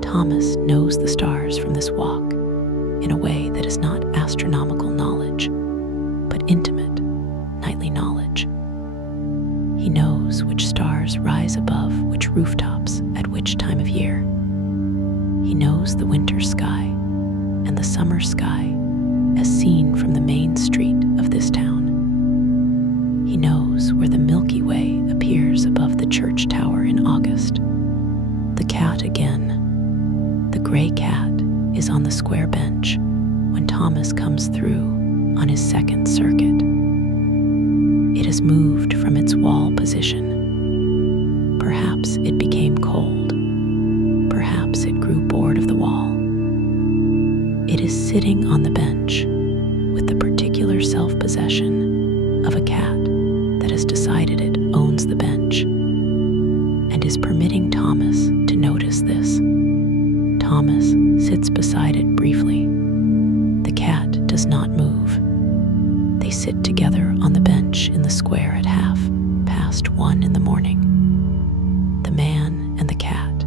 Thomas knows the stars from this walk in a way that is not astronomical knowledge, but intimate, nightly knowledge. He knows which stars rise above which rooftops at which time of year. He knows the winter sky and the summer sky as seen from the main street of this town. He knows where the Milky Way appears above the church tower in August. The cat again. The gray cat is on the square bench when Thomas comes through on his Second Circuit. It has moved from its wall position. Perhaps it became cold. Perhaps it grew bored of the wall. It is sitting on the bench with the particular self-possession of a cat that has decided it owns the bench and is permitting Thomas to notice this. Thomas sits beside it briefly. The cat does not move. They sit together on the bench in the square at 1:30 in the morning. The man and the cat,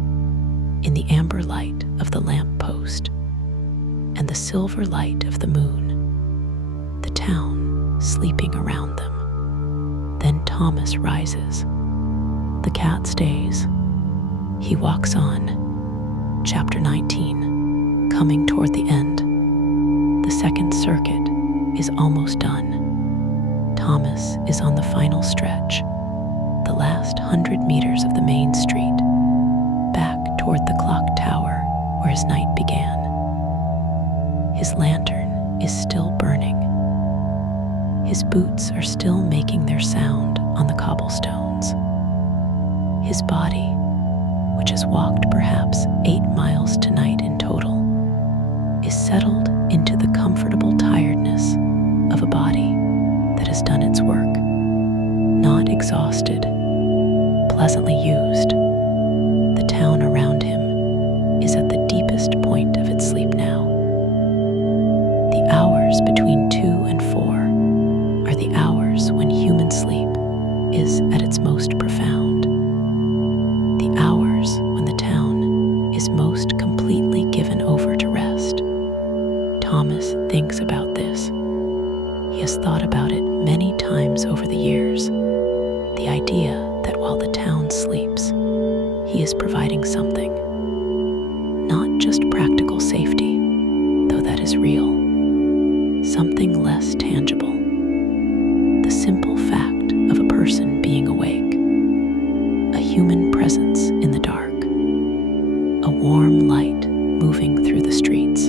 in the amber light of the lamp post and the silver light of the moon, the town sleeping around them. Then Thomas rises. The cat stays. He walks on. Chapter 19. Coming toward the end. The Second Circuit is almost done. Thomas is on the final stretch. the last 100 meters of the main street, back toward the clock tower where his night began. His lantern is still burning. His boots are still making their sound on the cobblestones. His body, which has walked perhaps 8 miles tonight in total, is settled into the comfortable tiredness of a body that has done its work, not exhausted, pleasantly used. The town around him is at the deepest point of its sleep now. The hours between 2 and 4 are the hours when human sleep is at its most profound. The hours when the town is most completely given over to rest. Thomas thinks about this. He has thought about it many times over the years. The idea that while the town sleeps, he is providing something. Not just practical safety, though that is real. Something less tangible. The simple fact of a person being awake. A human presence in the dark. A warm light moving through the streets.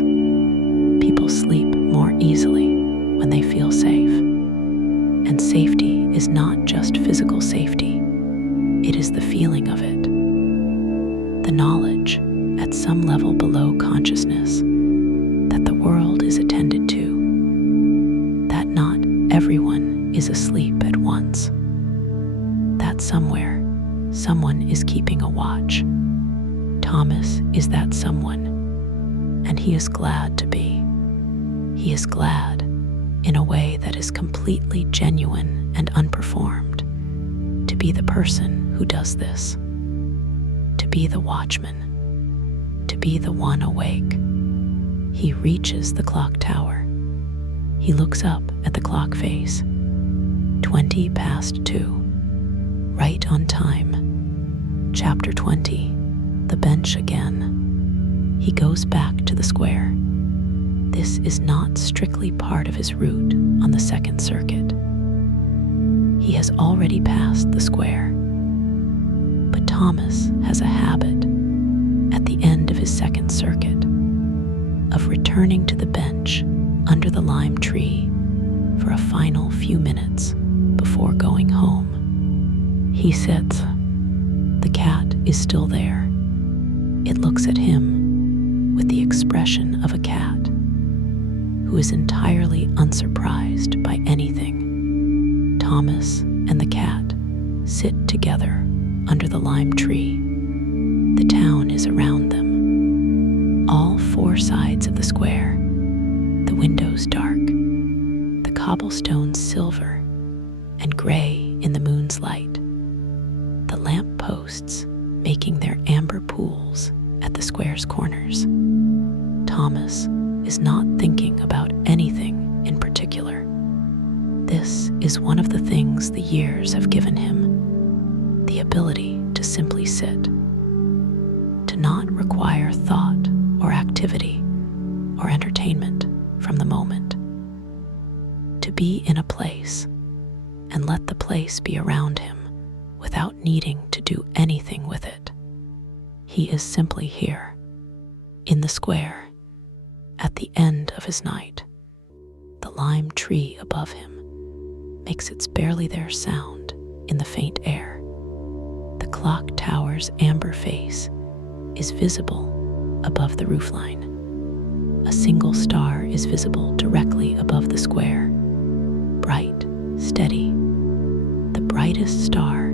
People sleep more easily when they feel safe. And safety is not just physical safety. It is the feeling of it. The knowledge, at some level below consciousness, that the world is attended to. That not everyone is asleep at once. That somewhere, someone is keeping a watch. Thomas is that someone, and he is glad to be. He is glad in a way that is completely genuine and unperformed, to be the person who does this, to be the watchman, to be the one awake. He reaches the clock tower. He looks up at the clock face. 20 past 2. Right on time. Chapter 20. The bench again. He goes back to the square. This is not strictly part of his route on the Second Circuit. He has already passed the square. But Thomas has a habit, at the end of his Second Circuit, of returning to the bench under the lime tree for a final few minutes before going home. He sits. The cat is still there. It looks at him with the expression of a cat who is entirely unsurprised by anything. Thomas and the cat sit together under the lime tree. The town is around them. All 4 sides of the square. The windows dark. The cobblestones silver and gray in the moon's light. The lamp posts making their amber pools at the square's corners. Thomas is not thinking about anything in particular. This is one of the things the years have given him, the ability to simply sit, to not require thought or activity or entertainment from the moment, to be in a place and let the place be around him without needing to do anything with it. He is simply here, in the square, at the end of his night. The lime tree above him makes its barely there sound in the faint air. The clock tower's amber face is visible above the roofline. A single star is visible directly above the square, bright, steady, the brightest star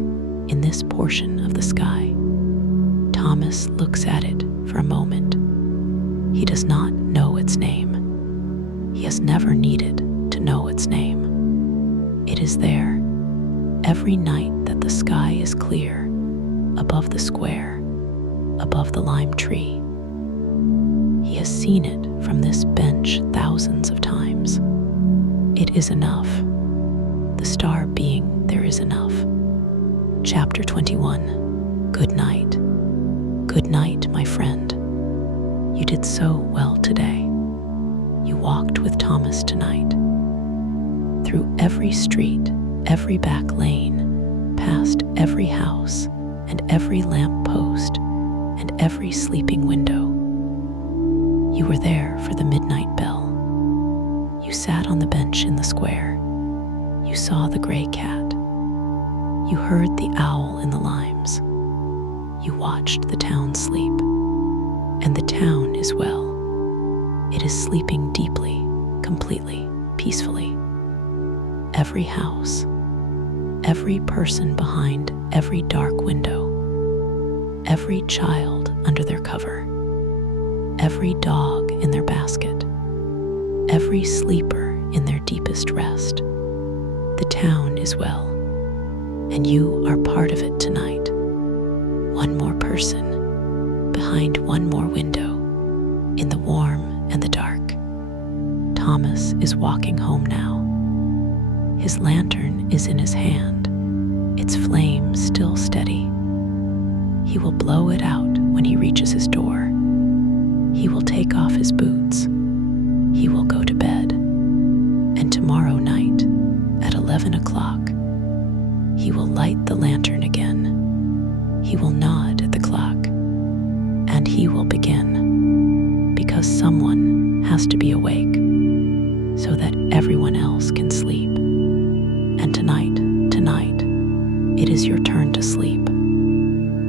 in this portion of the sky. Thomas looks at it for a moment. He does not know its name. He has never needed to know its name. It is there every night that the sky is clear, above the square, above the lime tree. He has seen it from this bench thousands of times. It is enough. The star being there is enough. Chapter 21. Good night. Good night, my friend. You did so well today. You walked with Thomas tonight. Through every street, every back lane, past every house and every lamp post and every sleeping window. You were there for the midnight bell. You sat on the bench in the square. You saw the gray cat. You heard the owl in the limes. You watched the town sleep. And the town is well. It is sleeping deeply, completely, peacefully. Every house, every person behind every dark window, every child under their cover, every dog in their basket, every sleeper in their deepest rest. The town is well, and you are part of it tonight. One more person, behind one more window, in the warm and the dark. Thomas is walking home now. His lantern is in his hand, its flame still steady. He will blow it out when he reaches his door. He will take off his boots. He will go to bed. And tomorrow night, at 11 o'clock, he will light the lantern again. He will nod at the clock, and he will begin, because someone has to be awake so that everyone else can sleep. And tonight, it is your turn to sleep,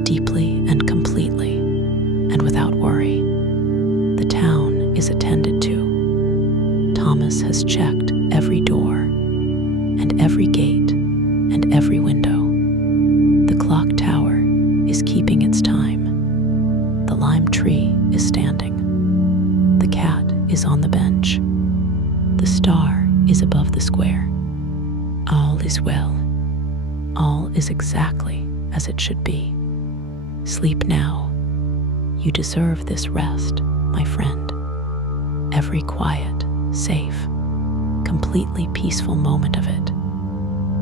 deeply and completely, and without worry. The town is attended to. Thomas has checked every door, and every gate, and every window. The clock tower is keeping its time. The lime tree is standing. The cat is on the bench. The star is above the square. All is well. All is exactly as it should be. Sleep now. You deserve this rest, my friend. Every quiet, safe, completely peaceful moment of it.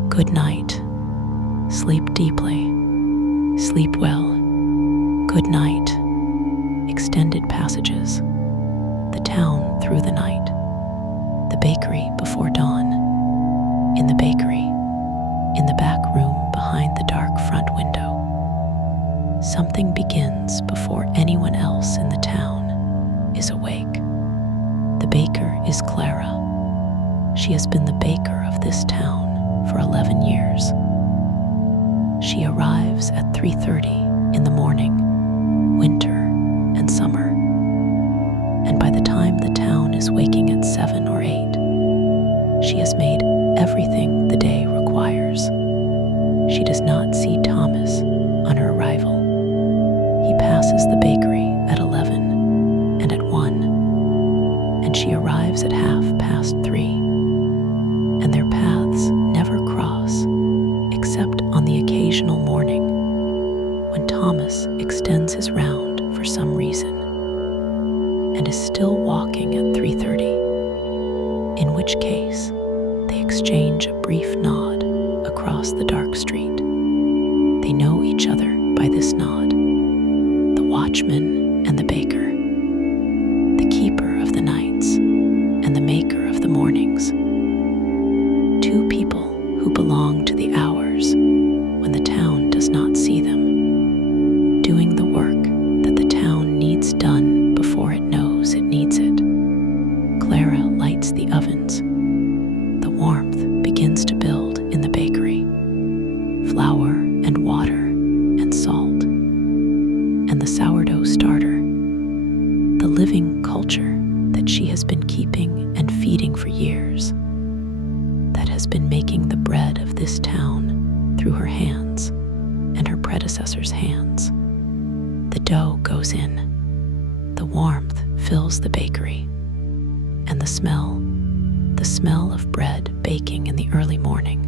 Good night. Sleep deeply. Sleep well. Good night. Extended passages. The town through the night. The bakery before dawn. In the bakery. In the back room behind the dark front window. Something begins before anyone else in the town is awake. The baker is Clara. She has been the baker of this town for 11 years. She arrives at 3:30 in the morning, winter and summer. And by the time the town is waking at 7 or 8, she has made everything the day requires. She does not see Thomas on her arrival. He passes the bakery at 11 and at 1, and she arrives at 3:30, and their paths never cross except on the occasional morning when Thomas extends his round for some reason and is still walking at 3:30, in which case they exchange a brief nod across the dark street. They know each other by this nod, the watchman and the baker, the keeper of the nights and the maker of the mornings. Two people who belong to the hours when the town does not see them, doing the work that the town needs done before it knows it needs it. Clara lights the ovens. The warmth begins to build in the bakery. Flour and water and salt. And the sourdough starter. The living culture that she has been keeping and feeding for years. That has been making the bread of this town through her hands and her predecessors' hands. The dough goes in. The warmth fills the bakery. And the smell of bread baking in the early morning,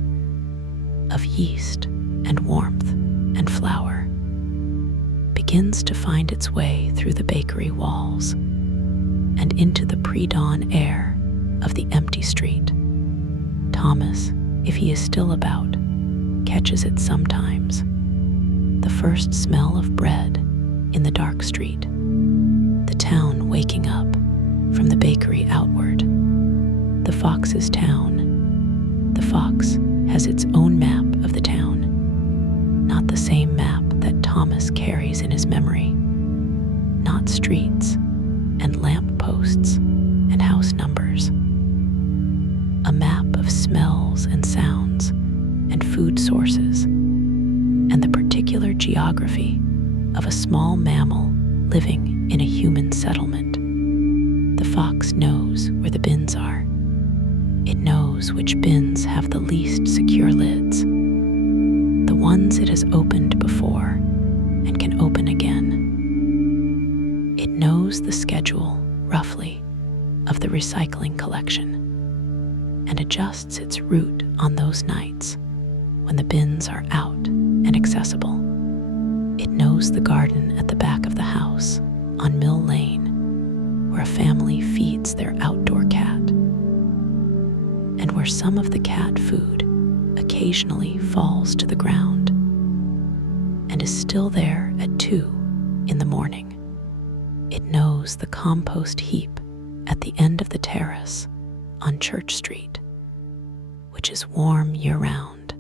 of yeast and warmth and flour, begins to find its way through the bakery walls and into the pre-dawn air of the empty street. Thomas, if he is still about, catches it sometimes. The first smell of bread in the dark street. The town waking up from the bakery outward. The fox's town. The fox has its own map of the town. Thomas carries in his memory, not streets and lamp posts and house numbers. A map of smells and sounds and food sources, and the particular geography of a small mammal living in a human settlement. The fox knows where the bins are. It knows which bins have the least secure lids, the ones it has opened before and can open again. It knows the schedule, roughly, of the recycling collection and adjusts its route on those nights when the bins are out and accessible. It knows the garden at the back of the house on Mill Lane, where a family feeds their outdoor cat, and where some of the cat food occasionally falls to the ground and is still there at 2 in the morning. It knows the compost heap at the end of the terrace on Church Street, which is warm year-round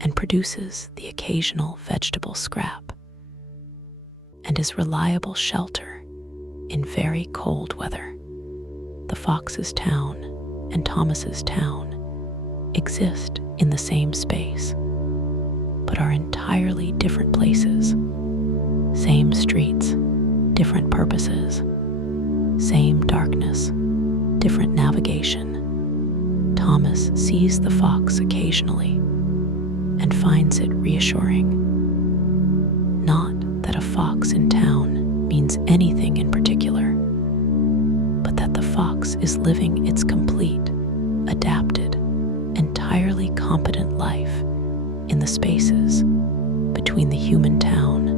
and produces the occasional vegetable scrap, and is reliable shelter in very cold weather. The fox's town and Thomas's town exist in the same space, but are entirely different places. Same streets, different purposes. Same darkness, different navigation. Thomas sees the fox occasionally and finds it reassuring. Not that a fox in town means anything in particular, but that the fox is living its complete, adapted, entirely competent life in the spaces between the human town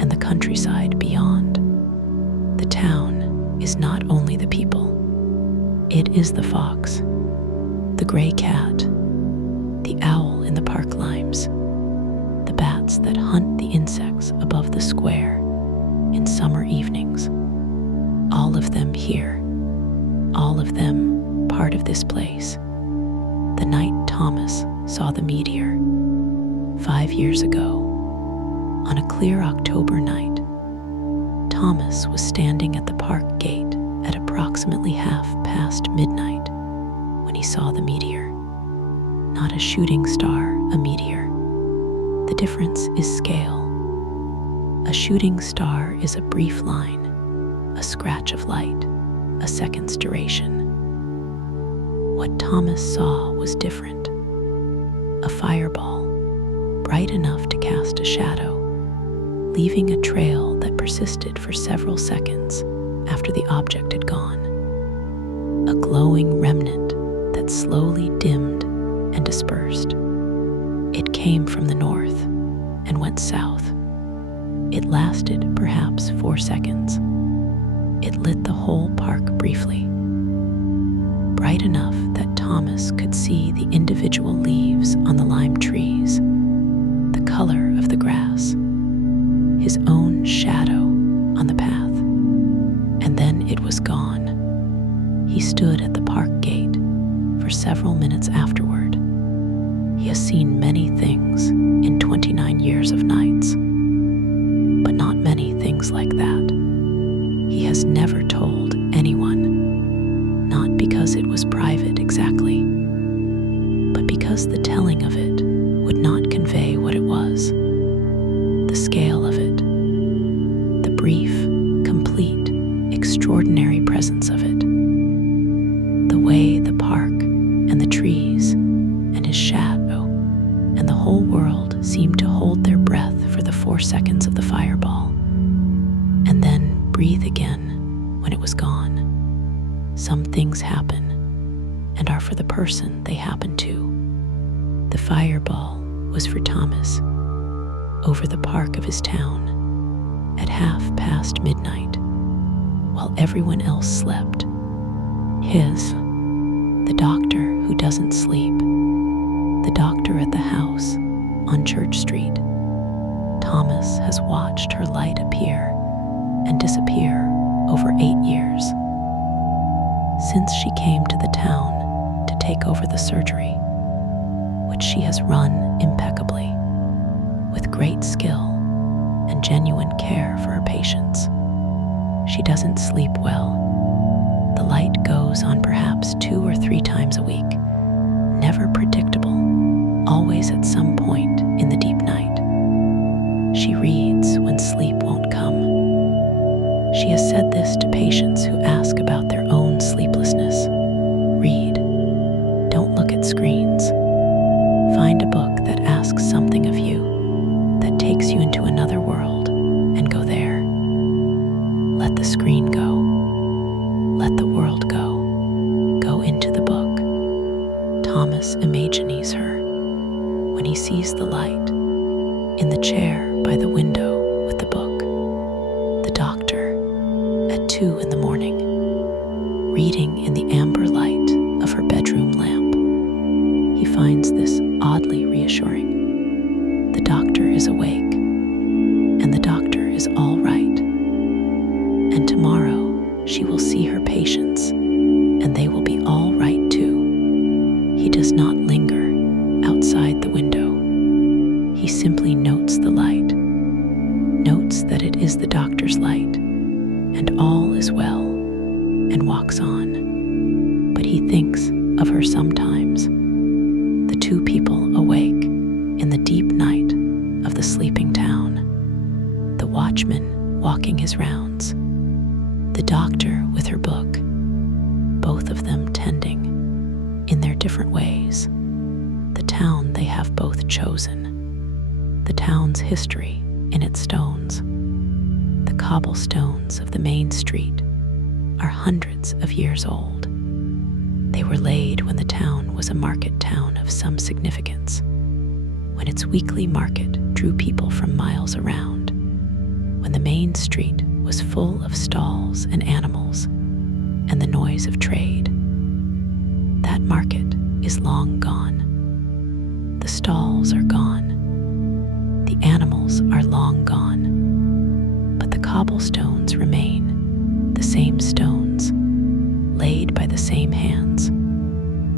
and the countryside beyond. The town is not only the people, it is the fox, the gray cat, the owl in the park limes, the bats that hunt the insects above the square in summer evenings. All of them here, all of them part of this place. The night Thomas saw the meteor, 5 years ago, on a clear October night, Thomas was standing at the park gate at approximately midnight when he saw the meteor. Not a shooting star, a meteor. The difference is scale. A shooting star is a brief line, a scratch of light, a second's duration. What Thomas saw was different. A fireball, bright enough to cast a shadow, leaving a trail that persisted for several seconds after the object had gone. A glowing remnant that slowly dimmed and dispersed. It came from the north and went south. It lasted perhaps 4 seconds. It lit the whole park briefly, bright enough that Thomas could see the individual leaves on the lime trees, the color of the grass, his own shadow on the path, and then it was gone. He stood at the park gate for several minutes afterward. He has seen many things in 29 years of nights, but not many things like that. He has never told anyone, not because it was private exactly, but because the telling of it would not convey what it was, the scale of it, the brief, complete, extraordinary presence of it, the way the park and the trees and his shadow and the whole world seemed to hold their breath for the 4 seconds of the fireball, and then breathe again when it was gone. Some things happen and are for the person they happen to. The fireball was for Thomas, over the park of his town, at midnight, while everyone else slept. The doctor who doesn't sleep, the doctor at the house on Church Street. Thomas has watched her light appear and disappear over 8 years. Since she came to the town to take over the surgery, which she has run impeccably, with great skill and genuine care for her patients. She doesn't sleep well. The light goes on perhaps 2 or 3 times a week, never predictable, always at some point in the deep night. She reads when sleep won't come. She has said this to patients who ask about their own sleeplessness. Read. Don't look at screens. Find a book that asks something of you, that takes you into another world, and go there. Let the screen go. Let the world go. Go into the book. Thomas imagines her when he sees the light in the chair by the window with the book. The doctor at 2 in the morning, reading in the amber light of her bedroom lamp. He finds this oddly reassuring. The doctor is awake, and the doctor is all right. And tomorrow she will see her patients, and they will be all right too. He does not linger outside the window. He simply notes the light, notes that it is the doctor's light, and all is well, and walks on. But he thinks of her sometimes, the 2 people awake in the deep night of the sleeping town, the watchman walking his rounds, the doctor with her book, both of them tending, in their different ways, the town they have both chosen, the town's history in its stones. The cobblestones of the main street are hundreds of years old. They were laid when the town was a market town of some significance, when its weekly market drew people from miles around, when the main street was full of stalls and animals and the noise of trade. That market is long gone. The stalls are gone. The animals are long gone. But the cobblestones remain, the same stones, laid by the same hands,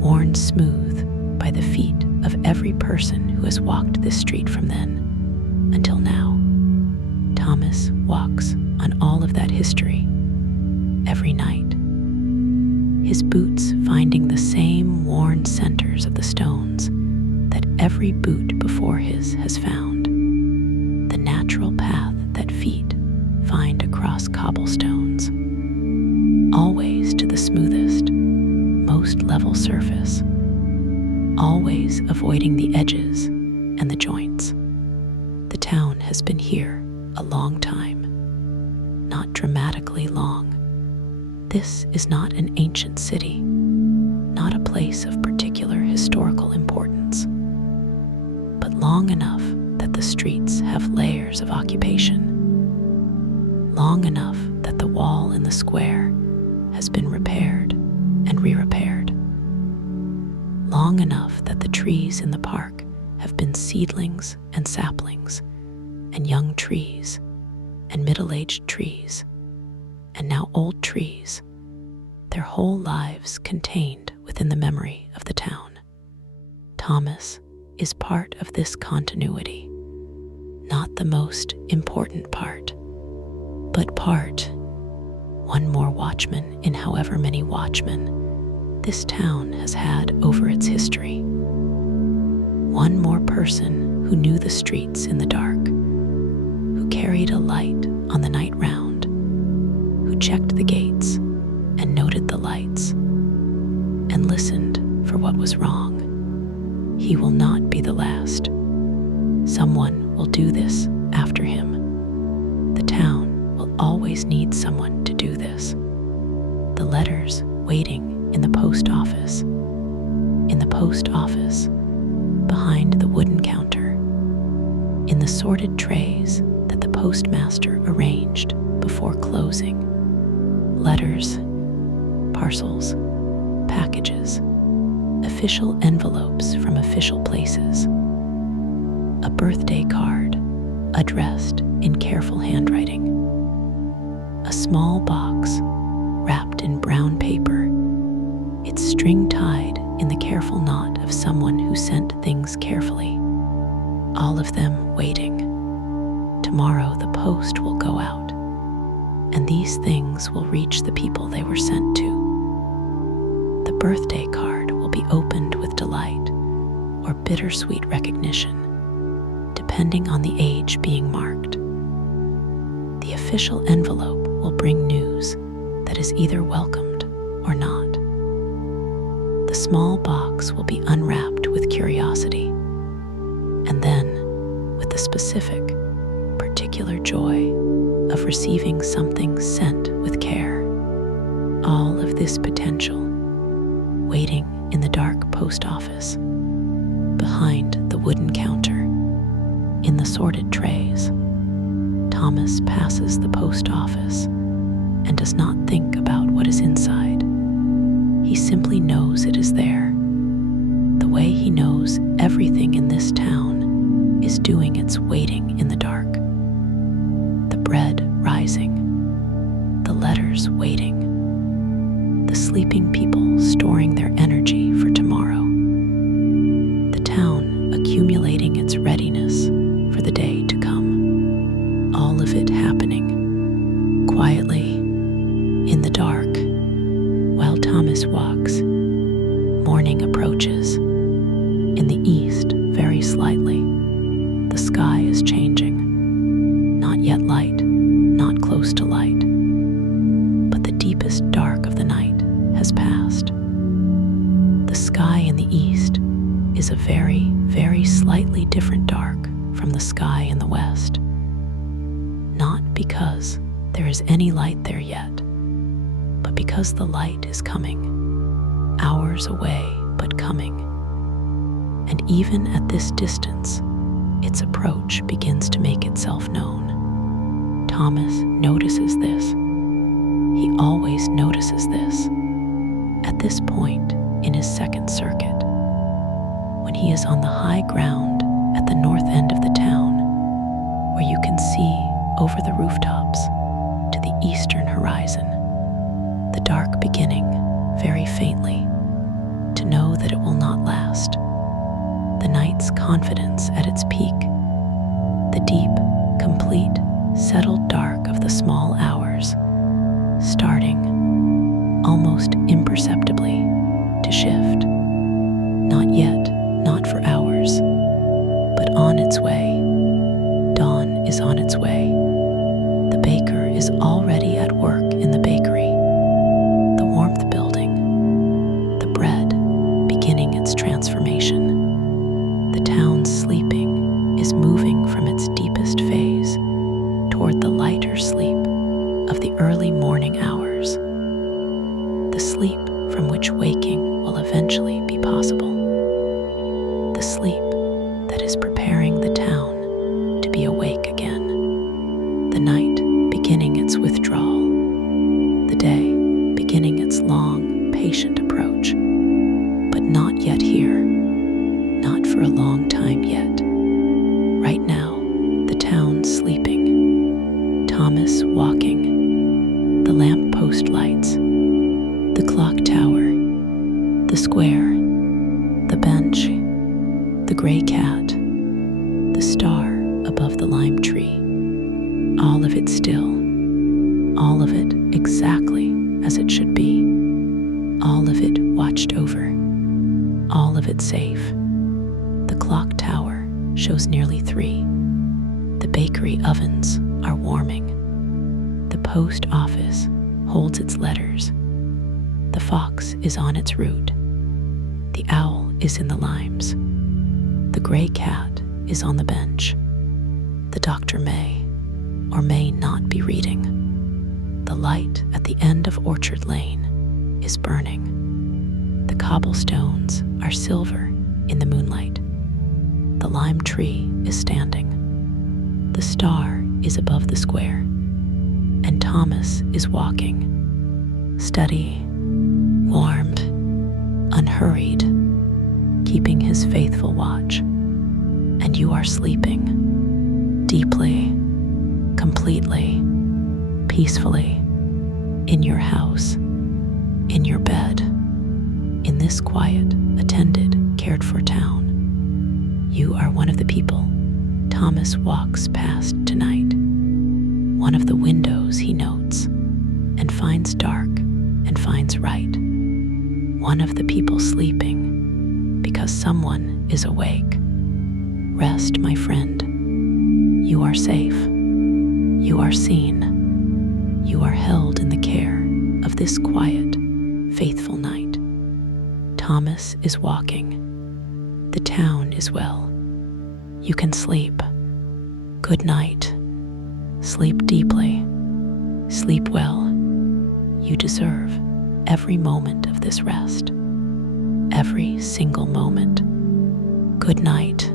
worn smooth by the feet of every person who has walked this street from then until now. Thomas walks on all of that history every night, his boots finding the same worn centers of the stones that every boot before his has found, the natural path that feet find across cobblestones, always to the smoothest, most level surface, always avoiding the edges and the joints. The town has been here a long time, not dramatically long. This is not an ancient city, not a place of particular historical importance, but long enough that the streets have layers of occupation, long enough that the wall in the square has been repaired and re-repaired, long enough that the trees in the park have been seedlings and saplings, and young trees, and middle-aged trees, and now old trees, their whole lives contained within the memory of the town. Thomas is part of this continuity, not the most important part, but part, one more watchman in however many watchmen this town has had over its history. One more person who knew the streets in the dark, who carried a light on the night round, who checked the gates and noted the lights and listened for what was wrong. He will not be the last. Someone will do this after him. The town will always need someone to do this. The letters waiting in the post office. In the post office, behind the wooden counter. In the sorted trays that the postmaster arranged before closing. Letters, parcels, packages, official envelopes from official places. A birthday card addressed in careful handwriting. A small box wrapped in brown paper, its string tied in the careful knot of someone who sent things carefully. All of them waiting. Tomorrow the post will go out, and these things will reach the people they were sent to. The birthday card will be opened with delight or bittersweet recognition, depending on the age being marked. The official envelope will bring news that is either welcomed or not. The small box will be unwrapped with curiosity, and then with the specific, particular joy of receiving something sent with care. All of this potential waiting in the dark post office, behind the wooden counter, in the sorted trays. Thomas passes the post office and does not think about what is inside. He simply knows it is there, the way he knows everything in this town is doing its waiting in the dark. The bread rising, the letters waiting, the sleeping people storing their energy for tomorrow, the town accumulating its readiness for the day to come. All of it happening quietly in the dark. While Thomas walks, morning approaches. In the east, very slightly, the sky is changing. Not yet light, not close to light, but the deepest dark of the night has passed. The sky in the east is a very, very slightly different dark from the sky in the west. Not because there is any light there yet, but because the light is coming, hours away but coming. And even at this distance, its approach begins to make itself known. Thomas notices this. He always notices this. At this point in his second circuit, when he is on the high ground at the north end of the town, where you can see over the rooftops to the eastern horizon, the dark beginning very faintly, to know that it will not last. The night's confidence at its peak, the deep, complete, settled dark of the small hours, starting, almost imperceptibly, to shift. Not yet, not for hours, but on its way. Dawn is on its way. The baker is already at work in the bakery. The warmth building, the bread beginning its transformation. The town sleeping is moving from its deepest phase toward the lighter sleep of the early morning hours. The sleep from which waking will eventually be possible. The sleep that is preparing the town to be awake again. The night beginning its withdrawal. The day beginning its long, patient approach. But not yet here. Not for a long time yet. Right now, the town sleeping. Thomas walking. The lamppost lights. The clock tower. The square. The bench. The gray cat. The star above the lime tree. All of it still. All of it exactly as it should be. All of it watched over. All of it safe. The clock tower shows nearly 3. The bakery ovens are warming. The post office holds its letters. The fox is on its route. The owl is in the limes. The gray cat is on the bench. The doctor may or may not be reading. The light at the end of Orchard Lane is burning. The cobblestones are silver in the moonlight. The lime tree is standing. The star is above the square. And Thomas is walking. Steady, warm, unhurried, keeping his faithful watch. And you are sleeping, deeply, completely, peacefully, in your house, in your bed, in this quiet, attended, cared for town. You are one of the people Thomas walks past tonight. One of the windows he notes, and finds dark and finds right. One of the people sleeping, because someone is awake. Rest, my friend. You are safe. You are seen. You are held in the care of this quiet, faithful night. Thomas is walking. The town is well. You can sleep. Good night. Sleep deeply. Sleep well. You deserve every moment of this rest. Every single moment. Good night.